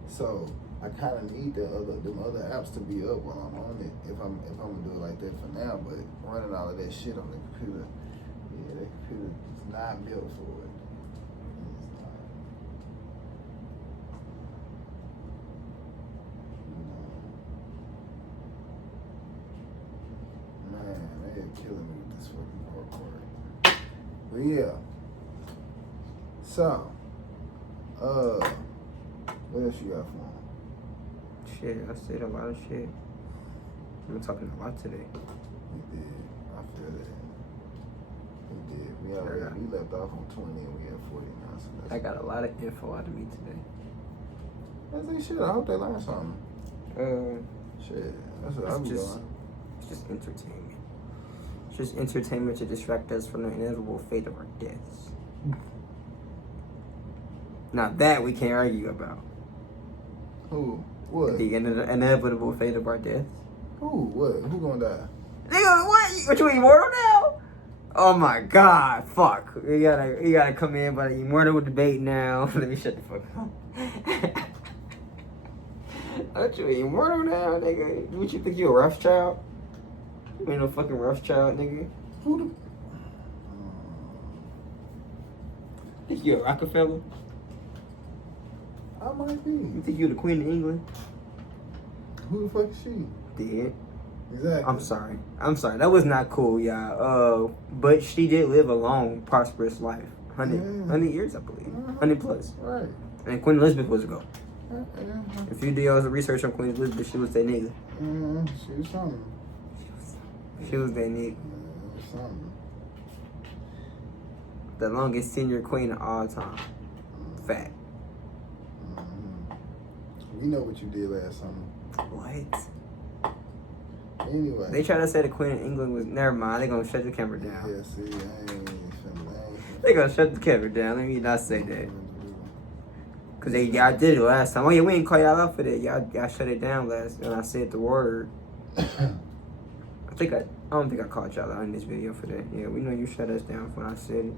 So I kind of need them other apps to be up while I'm on it if I'm gonna do it like that for now. But running all of that shit on the computer, yeah, that computer is not built for it. It's not. Man, they are killing me with this fucking hardcore. But yeah. So, what else you got for them? Shit, I said a lot of shit. We're talking a lot today. We did. I feel that. We did. We left off on 20 and we had 40 now. So I got a lot of info out of me today. That's they shit. I hope they learn something. Shit. That's what I'm doing. It's just entertainment. It's just entertainment to distract us from the inevitable fate of our deaths. Now that we can't argue about. Who? What? The inevitable fate of our deaths. Who? What? Who gonna die? Nigga, what you immortal now? Oh my god, fuck. You gotta come in by the immortal debate now. Let me shut the fuck up. Aren't you immortal now, nigga? What you think you a Rothschild? You ain't no fucking Rothschild, nigga. Who the? Think you a Rockefeller? I might be. You think you the Queen of England? Who the fuck is she? Dead. Exactly. I'm sorry. That was not cool, y'all. But she did live a long, prosperous life. 100 years, I believe. 100 plus. Right. And Queen Elizabeth was a go. Yeah. If you do your research on Queen Elizabeth, she was that nigga. She was something. She was that nigga. Something. The longest senior queen of all time. Fact. We know what you did last summer. What? Anyway. They try to say the Queen of England was... Never mind. They gonna shut the camera down. Yeah, see, I ain't They gonna shut the camera down. Let me not say that. Cause y'all did it last time. Oh yeah, we ain't call y'all out for that. Y'all shut it down last when I said the word. I don't think I called y'all out in this video for that. Yeah, we know you shut us down when I said it.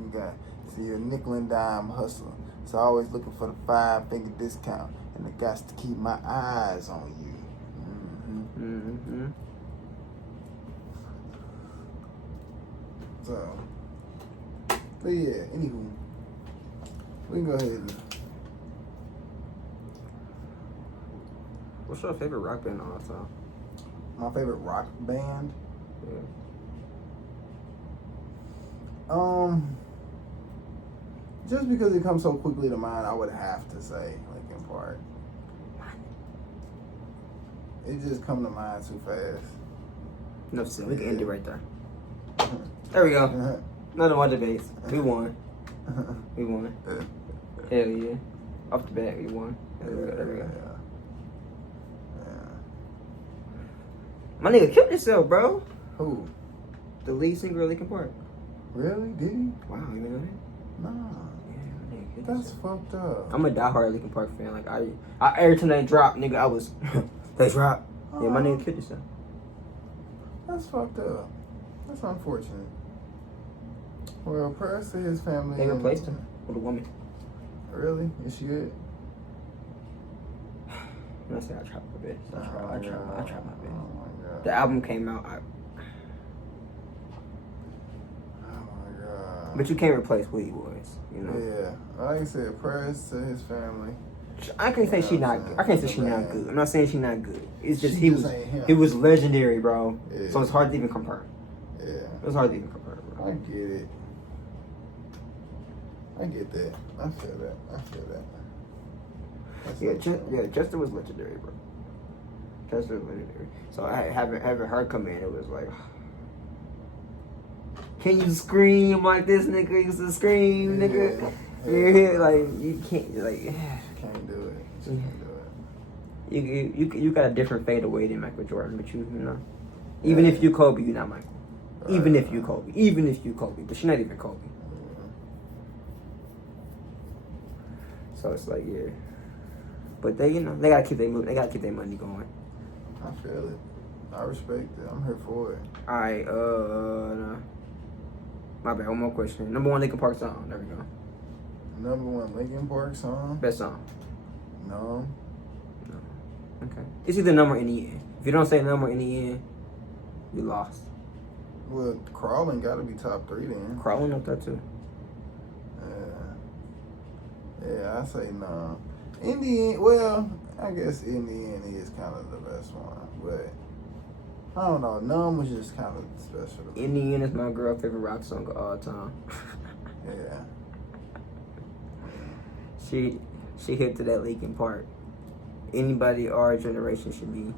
You got, see, you're a nickel and dime hustler. So always looking for the 5-finger discount. And I got to keep my eyes on you. So, but yeah, anywho, we can go ahead and... What's your favorite rock band of all time? My favorite rock band? Yeah. Just because it comes so quickly to mind, I would have to say Linkin Park. It just come to mind too fast. No, so we can end it right there. There we go. None of my debates. We won. We won. Hell yeah. Off the bat, we won. There we go. My nigga killed himself, bro. Who? The lead singer of Linkin Park. Really? Did he? Wow, you know that? Nah. Yeah, my nigga killed That's himself. fucked up. I'm a diehard Linkin Park fan. Like I every time they drop, nigga, I was they drop. Yeah, my nigga killed himself. That's fucked up. That's unfortunate. Well, prayers to his family. They replaced him with a woman. Really? Is she good? I say I tried my best. I tried my best. Oh my God. The album came out. Oh my God. But you can't replace who he was, you know. Yeah, like I said, prayers to his family. I can't say she not. I can't say she not good. I'm not saying she not good. It's just She he just was. ain't him. He was legendary, bro. Yeah. So it's hard to even compare. Yeah, It's hard to even compare, bro. I get it. I get that. I feel that. That's Chester was legendary, bro. Chester was legendary. So having her come in, it was like, can you scream like this nigga used to scream, nigga? Yeah, like you can't, like. Can't do it. Just can't do it. You got a different fadeaway than Michael Jordan, but you know, even if you Kobe, you're not Michael. Even if you Kobe, but she's not even Kobe. So it's like, yeah. But they gotta keep their money going. I feel it. I respect it. I'm here for it. All right, my bad. One more question. Number one Linkin Park song. There we go. Number one Linkin Park song? Best song. No. Okay. It's either number in the end. If you don't say number in the end, you lost. Well, Crawling got to be top 3 then. Crawling up there too. Yeah, I say no. In the end, well, I guess in the end he is kind of the best one, but I don't know. Numb was just kind of special to me. In the end, it's my girl's favorite rock song of all time. Yeah. She hit to that Linkin Park. Anybody our generation should be.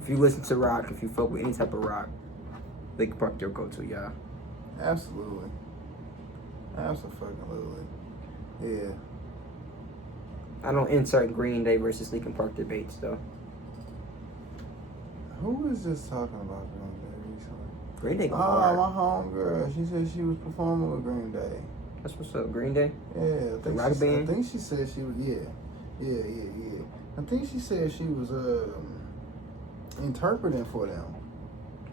If you listen to rock, if you fuck with any type of rock, Linkin Park your go-to, y'all. Absolutely. Absolutely. Yeah. I don't insert Green Day versus Linkin Park debates though. Who was just talking about Green Day recently? Green Day go Oh, hard. my homegirl. She said she was performing with Green Day. That's what's up, Green Day? Yeah, The rock band? I think she said she was, yeah. I think she said she was interpreting for them.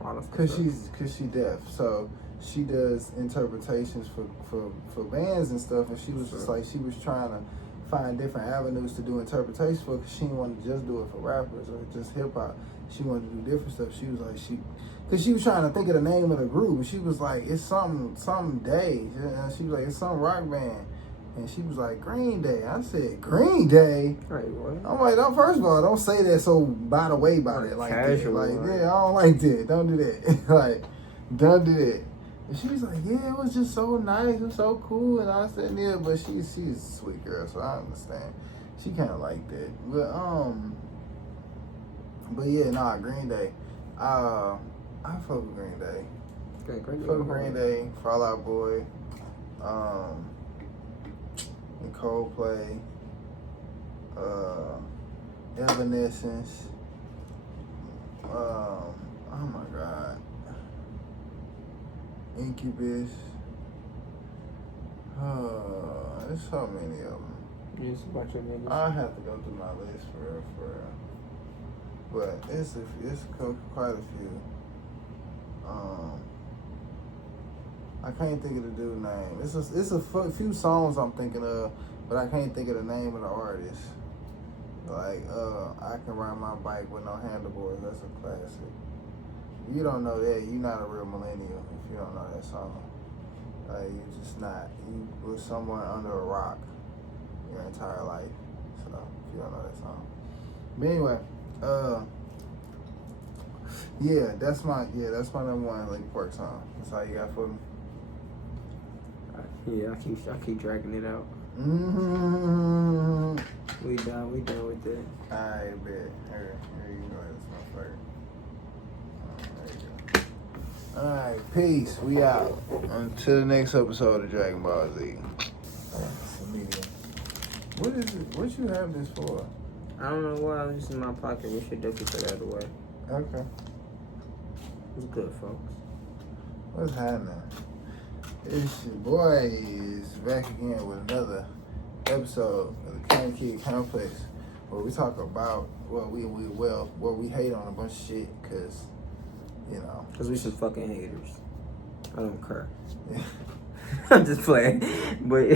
Oh, that's Cause what's up. she deaf, so she does interpretations for bands and stuff. And she was just like, she was trying to find different avenues to do interpretations for, because she didn't want to just do it for rappers or just hip hop. She wanted to do different stuff. She was like, because she was trying to think of the name of the group, and she was like, it's some day. And she was like, it's some rock band. And she was like, Green Day. I said, Green Day? Right, what? I'm like, no, first of all, don't say that so by the way about it like Casual, that. Like, right? yeah, I don't like that. Don't do that. Like, don't do that. And she was like, yeah, it was just so nice. It was so cool. And I said, yeah, but she's a sweet girl, so I understand. She kind of like that. But yeah, nah, Green Day. I fuck with Green Day. Okay, great. Fuck with Green Day, Fall Out Boy, and Coldplay, Evanescence. Oh my God. Incubus. There's so many of them. Just a bunch of niggas. I have to go through my list for real. But it's quite a few. I can't think of the dude's name. It's a few songs I'm thinking of, but I can't think of the name of the artist. Like, I Can Ride My Bike With No Handlebars. That's a classic. If you don't know that, you're not a real millennial if you don't know that song. You just not. You were somewhere under a rock your entire life. So, if you don't know that song. But anyway, that's my number one Linkin Park song. That's all you got for me? Yeah, I keep dragging it out. Mm-hmm. We done with that. I bet. Here you go. That's my favorite. There you go. Alright, peace. We out. Until the next episode of Dragon Ball Z. What is it? What you have this for? I don't know why. It's just in my pocket. We should definitely put that away. Okay. It's good, folks. What's happening? It's your boy is back again with another episode of the Kind Kid Complex, where we talk about what we hate on a bunch of shit, cause we some fucking haters. I don't care. I'm just playing, but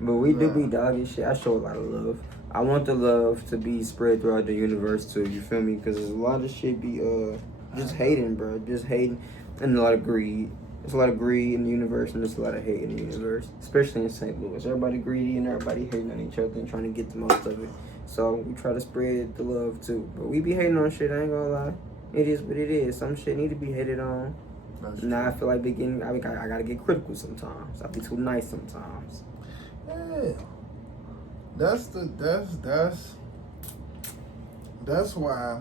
we do be dogging shit. I show a lot of love. I want the love to be spread throughout the universe too. You feel me? Because there's a lot of shit be just hating, bro. Just hating, and a lot of greed. There's a lot of greed in the universe, and there's a lot of hate in the universe, especially in St. Louis. Everybody greedy and everybody hating on each other and trying to get the most of it. So we try to spread the love too. But we be hating on shit. I ain't gonna lie. It is what it is. Some shit need to be hated on. Now I feel like beginning. I gotta get critical sometimes. I be too nice sometimes. Yeah, that's why.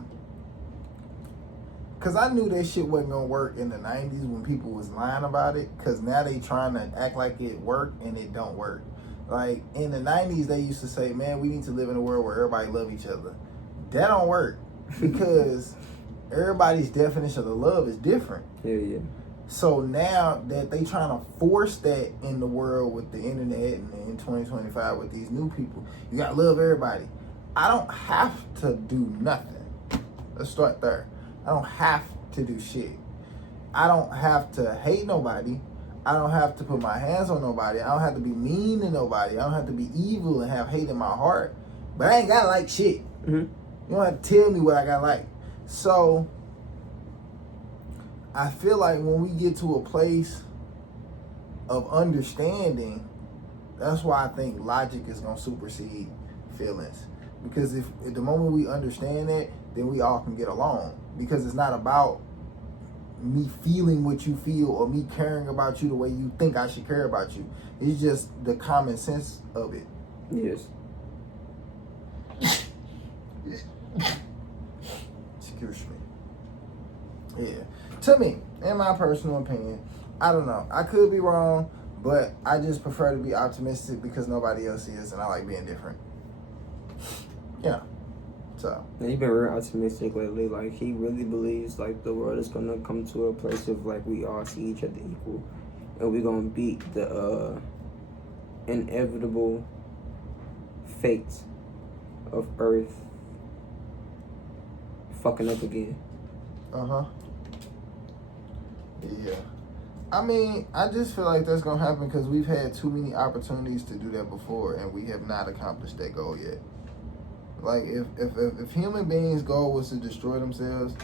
Cause I knew that shit wasn't gonna work in the '90s when people was lying about it. Cause now they trying to act like it worked and it don't work. Like in the '90s, they used to say, "Man, we need to live in a world where everybody love each other." That don't work because everybody's definition of the love is different. Yeah. So now that they trying to force that in the world with the internet and in 2025 with these new people, you gotta love everybody. I don't have to do nothing. Let's start there. I don't have to do shit. I don't have to hate nobody. I don't have to put my hands on nobody. I don't have to be mean to nobody. I don't have to be evil and have hate in my heart. But I ain't gotta like shit. Mm-hmm. You don't have to tell me what I gotta like. So I feel like when we get to a place of understanding, that's why I think logic is gonna supersede feelings. Because if at the moment we understand that, then we all can get along. Because it's not about me feeling what you feel or me caring about you the way you think I should care about you. It's just the common sense of it. Yes. Excuse me. Yeah. To me, in my personal opinion, I don't know. I could be wrong, but I just prefer to be optimistic because nobody else is, and I like being different. Yeah. So. And he's been real optimistic lately. Like he really believes like the world is gonna come to a place of like we all see each other equal, and we're gonna beat the inevitable fate of Earth fucking up again. Yeah. I mean, I just feel like that's gonna happen because we've had too many opportunities to do that before, and we have not accomplished that goal yet. Like if human beings' goal was to destroy themselves,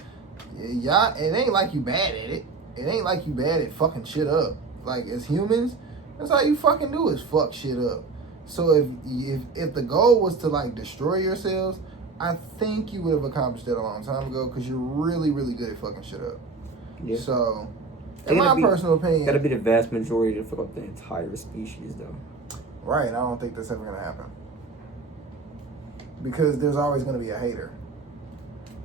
y'all, it ain't like you bad at it. It ain't like you bad at fucking shit up. Like as humans, that's all you fucking do is fuck shit up. So if the goal was to like destroy yourselves, I think you would have accomplished that a long time ago because you're really, really good at fucking shit up. Yeah. So, in my personal opinion, gotta be the vast majority to fuck up the entire species, though. Right. I don't think that's ever gonna happen. Because there's always going to be a hater.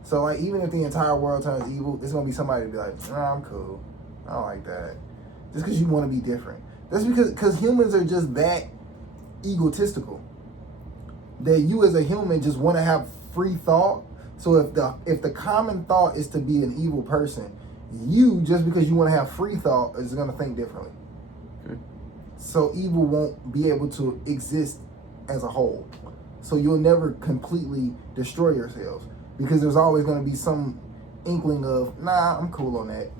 So, like, even if the entire world turns evil, there's going to be somebody to be like, nah, I'm cool. I don't like that. Just because you want to be different. That's because humans are just that egotistical. That you as a human just want to have free thought. So if the common thought is to be an evil person, you, just because you want to have free thought, is going to think differently. So evil won't be able to exist as a whole. So you'll never completely destroy yourselves because there's always going to be some inkling of, nah, I'm cool on that.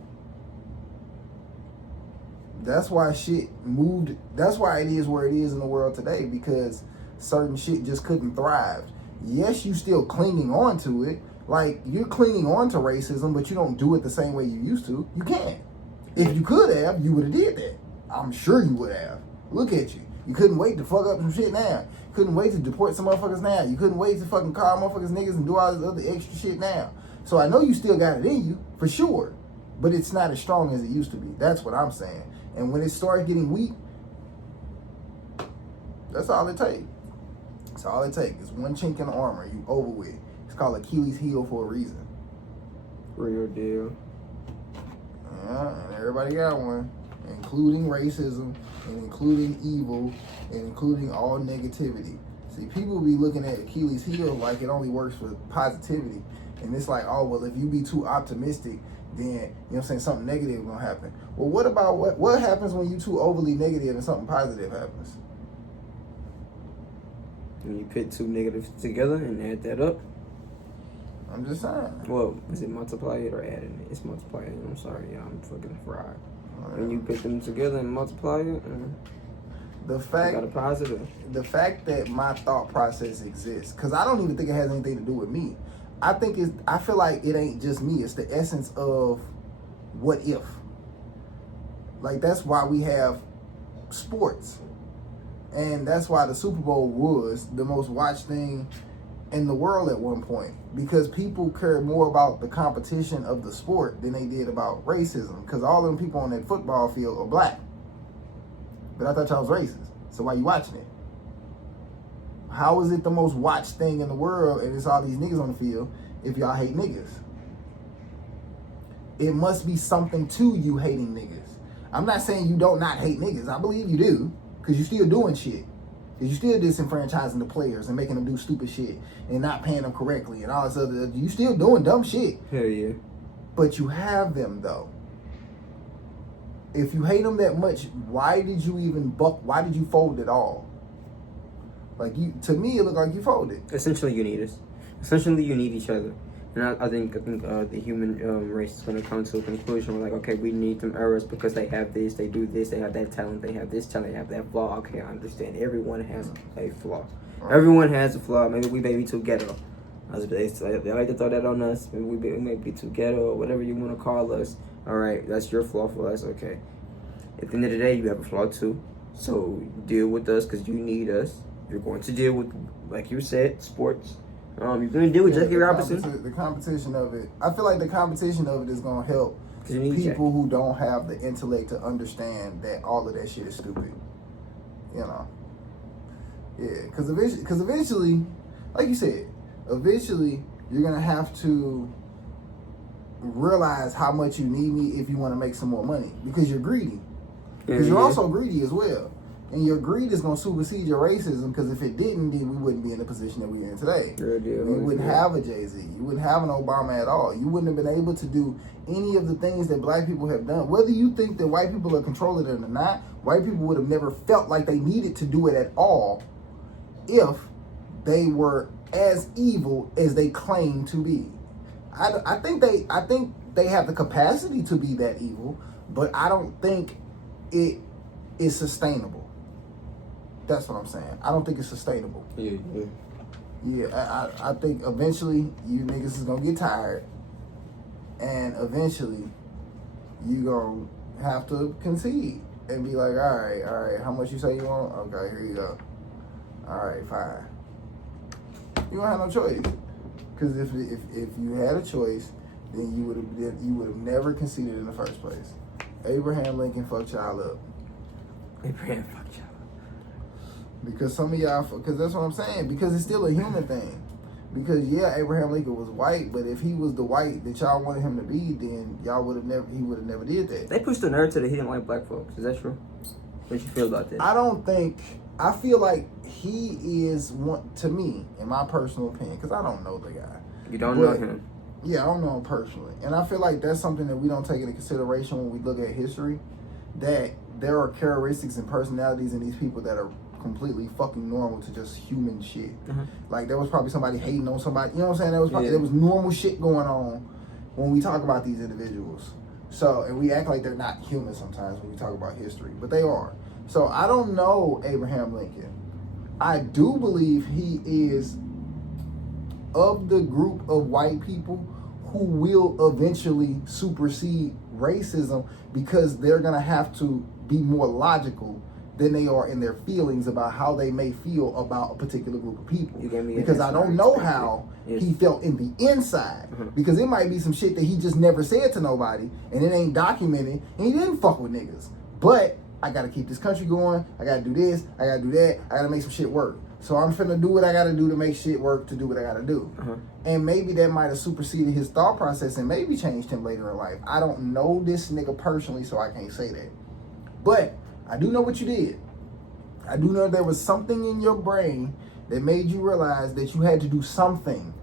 That's why shit moved. That's why it is where it is in the world today, because certain shit just couldn't thrive. Yes, you still clinging on to it. Like, you're clinging on to racism, but you don't do it the same way you used to. You can't. If you could have, you would have did that. I'm sure you would have. Look at you. You couldn't wait to fuck up some shit now. Couldn't wait to deport some motherfuckers now. You couldn't wait to fucking call motherfuckers niggas and do all this other extra shit now. So I know you still got it in you, for sure. But it's not as strong as it used to be. That's what I'm saying. And when it starts getting weak, that's all it takes. That's all it takes. It's one chink in the armor. You over with. It's called Achilles' heel for a reason. Real deal. Yeah, and everybody got one. Including racism, and including evil, and including all negativity. See, people be looking at Achilles' heel like it only works for positivity. And it's like, oh, well, if you be too optimistic, then, you know what I'm saying, something negative is going to happen. Well, what about what happens when you too overly negative and something positive happens? When you put two negatives together and add that up? I'm just saying. Well, is it multiplying it or adding it? It's multiplying it. I'm sorry, y'all. I'm fucking fried. And you put them together and multiply it, and the you fact got a positive. the fact that my thought process exists, because I don't even think it has anything to do with me. I feel like it ain't just me. It's the essence of what if. Like, that's why we have sports. And that's why the Super Bowl was the most watched thing in the world at one point. Because people cared more about the competition of the sport than they did about racism. Because all them people on that football field are black. But I thought y'all was racist. So why you watching it? How is it the most watched thing in the world and it's all these niggas on the field if y'all hate niggas? It must be something to you hating niggas. I'm not saying you don't not hate niggas. I believe you do. Because you still doing shit. Because you still disenfranchising the players and making them do stupid shit and not paying them correctly and all this other. You still doing dumb shit. Hell yeah. But you have them though. If you hate them that much, why did you even why did you fold at all? Like, to me, it looked like you folded. Essentially, you need us. Essentially, you need each other. And I think the human race is going to come to a conclusion. We're like, okay, we need them errors because they have this, they do this, they have that talent, they have this talent, they have that flaw. Okay, I understand. Everyone has a flaw. Right. Everyone has a flaw. Maybe we may be too ghetto. They like to throw that on us. Maybe we may be too ghetto or whatever you want to call us. All right, that's your flaw for us. Okay. At the end of the day, you have a flaw too. So deal with us because you need us. You're going to deal with, like you said, Sports. You're going to deal with Jackie Robinson. The competition of it. I feel like the competition of it is going to help people who don't have the intellect to understand that all of that shit is stupid. You know? Yeah, because eventually, like you said, eventually you're going to have to realize how much you need me if you want to make some more money. Because you're greedy. Because you're also greedy as well. And your greed is going to supersede your racism, because if it didn't, then we wouldn't be in the position that we're in today. You wouldn't have a Jay-Z. You wouldn't have an Obama at all. You wouldn't have been able to do any of the things that black people have done. Whether you think that white people are controlling it or not, white people would have never felt like they needed to do it at all if they were as evil as they claim to be. I think they have the capacity to be that evil, but I don't think it is sustainable. That's what I'm saying. I don't think it's sustainable. Yeah, I think eventually you niggas is gonna get tired, and eventually you gonna have to concede and be like, all right, how much you say you want? Okay, here you go. All right, fine. You don't have no choice, because if you had a choice, then you would have never conceded in the first place. Abraham Lincoln fucked y'all up. Abraham fucked y'all up. Because some of y'all, because that's what I'm saying, because it's still a human thing. Because yeah, Abraham Lincoln was white, but if he was the white that y'all wanted him to be, then he would have never did that. They pushed the narrative that he didn't like black folks. Is that true? What you feel about that? I feel like he is one, to me, in my personal opinion, because I don't know the guy. You don't know him? Yeah, I don't know him personally. And I feel like that's something that we don't take into consideration when we look at history, that there are characteristics and personalities in these people that are completely fucking normal to just human shit. Like, there was probably somebody hating on somebody, you know what I'm saying? There was normal shit going on when we talk about these individuals. So, and we act like they're not human sometimes when we talk about history, but they are. So I don't know Abraham Lincoln. I do believe he is of the group of white people who will eventually supersede racism, because they're gonna have to be more logical than they are in their feelings about how they may feel about a particular group of people. Because I don't know how he felt in the inside. Because it might be some shit that he just never said to nobody, and it ain't documented, and he didn't fuck with niggas. But I gotta keep this country going, I gotta do this, I gotta do that, I gotta make some shit work. So I'm finna do what I gotta do to make shit work, to do what I gotta do. And maybe that might have superseded his thought process and maybe changed him later in life. I don't know this nigga personally, so I can't say that. But I do know what you did. I do know there was something in your brain that made you realize that you had to do something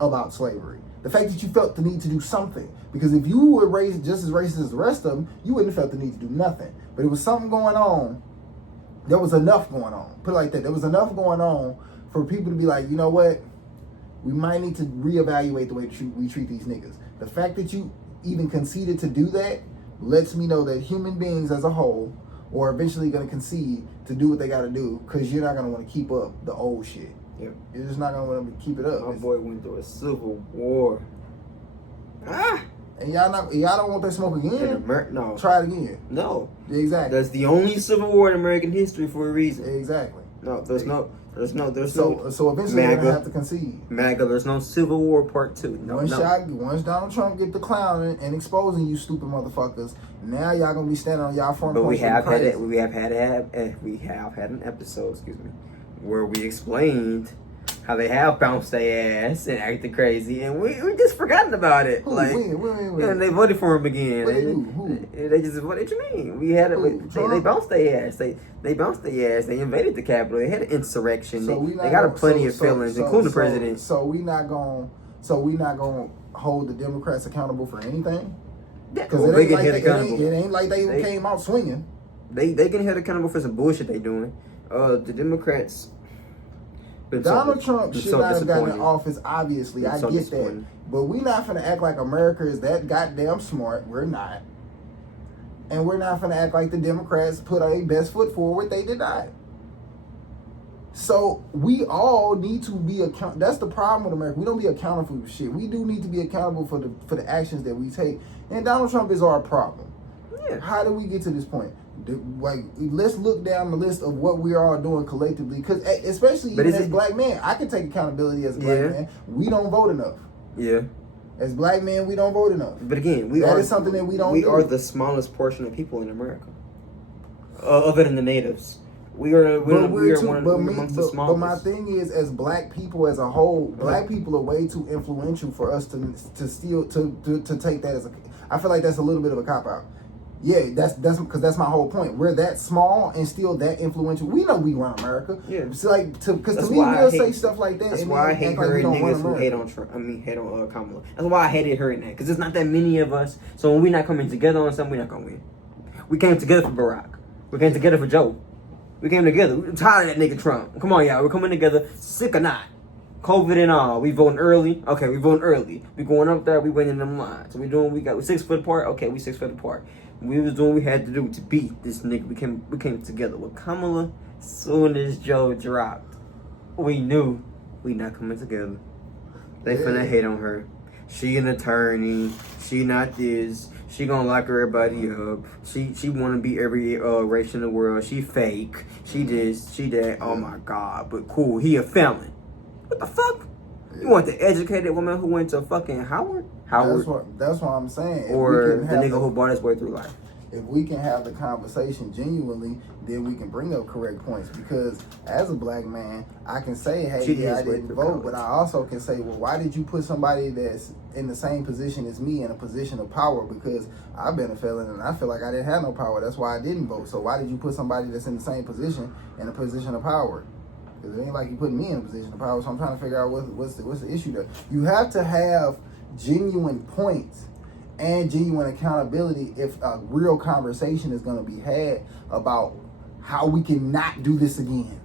about slavery. The fact that you felt the need to do something. Because if you were raised just as racist as the rest of them, you wouldn't have felt the need to do nothing. But it was something going on. There was enough going on. Put it like that. There was enough going on for people to be like, you know what? We might need to reevaluate the way we treat these niggas. The fact that you even conceded to do that lets me know that human beings as a whole are eventually going to concede to do what they got to do, because you're not going to want to keep up the old shit. Yep. You're just not going to want to keep it up. My boy went through a civil war. And y'all don't want that smoke again? No. Try it again. No. Exactly. That's the only civil war in American history for a reason. Exactly. No, there's no. So eventually MAGA, we're gonna have to concede. MAGA, there's no Civil War Part 2. Once Donald Trump get the clowning and exposing you stupid motherfuckers, now y'all gonna be standing on y'all front. But we have had an episode, excuse me, where we explained how they have bounced their ass and acted crazy, and we just forgotten about it. Who? Like, when? and they voted for him again. What they do? Who? They just voted. What you mean? We had it. They bounced their ass. They bounced their ass. They invaded the Capitol. They had an insurrection. So they got plenty of feelings, including the president. So we not gonna hold the Democrats accountable for anything. Because it ain't like they came out swinging. They get held accountable for some bullshit they doing. The Democrats. Donald Trump should not have gotten in office, obviously. I get that. But we not finna act like America is that goddamn smart. We're not. And we're not finna act like the Democrats put their best foot forward. They did not. So we all need to be accountable. That's the problem with America. We don't be accountable for shit. We do need to be accountable for the actions that we take. And Donald Trump is our problem. Yeah. How did we get to this point? Like, let's look down the list of what we are all doing collectively, because especially even as black men, I can take accountability as a black man. We don't vote enough. Yeah. As black men, we don't vote enough. But again, that is something that we don't do. We are the smallest portion of people in America, other than the natives. We are amongst the smallest. But my thing is, as black people as a whole, black people are way too influential for us to take that as a. I feel like that's a little bit of a cop out. Yeah, that's because that's my whole point. We're that small and still that influential. We know we run America. Yeah, it's like because to me we'll say stuff like that. That's why I hate her and niggas who hate on Trump. Hate on Kamala. That's why I hated her in that, because there's not that many of us. So when we're not coming together on something, we're not gonna win. We came together for Barack. We came together for Joe. We came together. We're tired of that nigga Trump. Come on, y'all. We're coming together, sick or not. COVID and all. We voting early. Okay, we voting early. We going up there. We waiting them lines. So we're 6 foot apart. Okay, we 6 foot apart. We was doing what we had to do to beat this nigga. We came together with Kamala. Soon as Joe dropped, we knew we not coming together. They finna hate on her. She an attorney. She not this. She gonna lock everybody up. She wanna be every race in the world. She fake. She this. She that. Oh my God. But cool. He a felon. What the fuck? You want the educated woman who went to fucking Howard? That's what I'm saying. Or the nigga who bought his way through life. If we can have the conversation genuinely, then we can bring up correct points. Because as a black man, I can say, hey, I didn't vote, but I also can say, well, why did you put somebody that's in the same position as me in a position of power? Because I've been a felon and I feel like I didn't have no power. That's why I didn't vote. So why did you put somebody that's in the same position in a position of power? Because it ain't like you putting me in a position of power. So I'm trying to figure out what's the issue there. You have to have genuine points and genuine accountability if a real conversation is going to be had about how we can not do this again.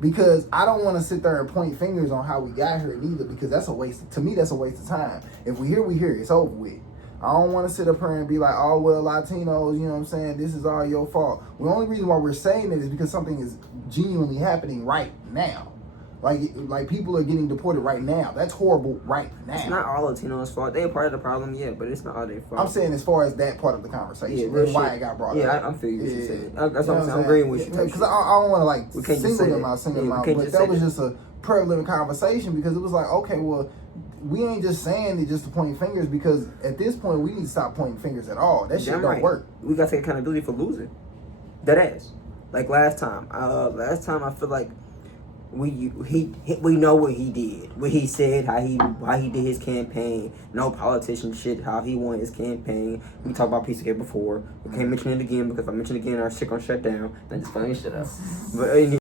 Because I don't want to sit there and point fingers on how we got here either, because that's a waste. To me, that's a waste of time. If we here, it's over with. I don't want to sit up here and be like, oh, well, Latinos, you know what I'm saying, this is all your fault. The only reason why we're saying it is because something is genuinely happening right now. Like people are getting deported right now. That's horrible right now. It's not all Latinos' fault. They're part of the problem, yeah, but it's not all their fault. I'm saying as far as that part of the conversation, and why it got brought up. Yeah, I'm feeling what you're saying. That's what I'm saying. I'm agreeing with you. Because I don't want to single them out, but that was just a prevalent conversation, because it was like, okay, well, we ain't just saying it just to point fingers, because at this point we need to stop pointing fingers at all. That shit don't work. We got to take accountability for losing. That ass. Like last time I feel like we know what he did, what he said, how he did his campaign. No politician shit, how he won his campaign. We talked about Pizzagate before. We can't mention it again, because if I mention it again, our shit gonna shut down. Then just find shit up. But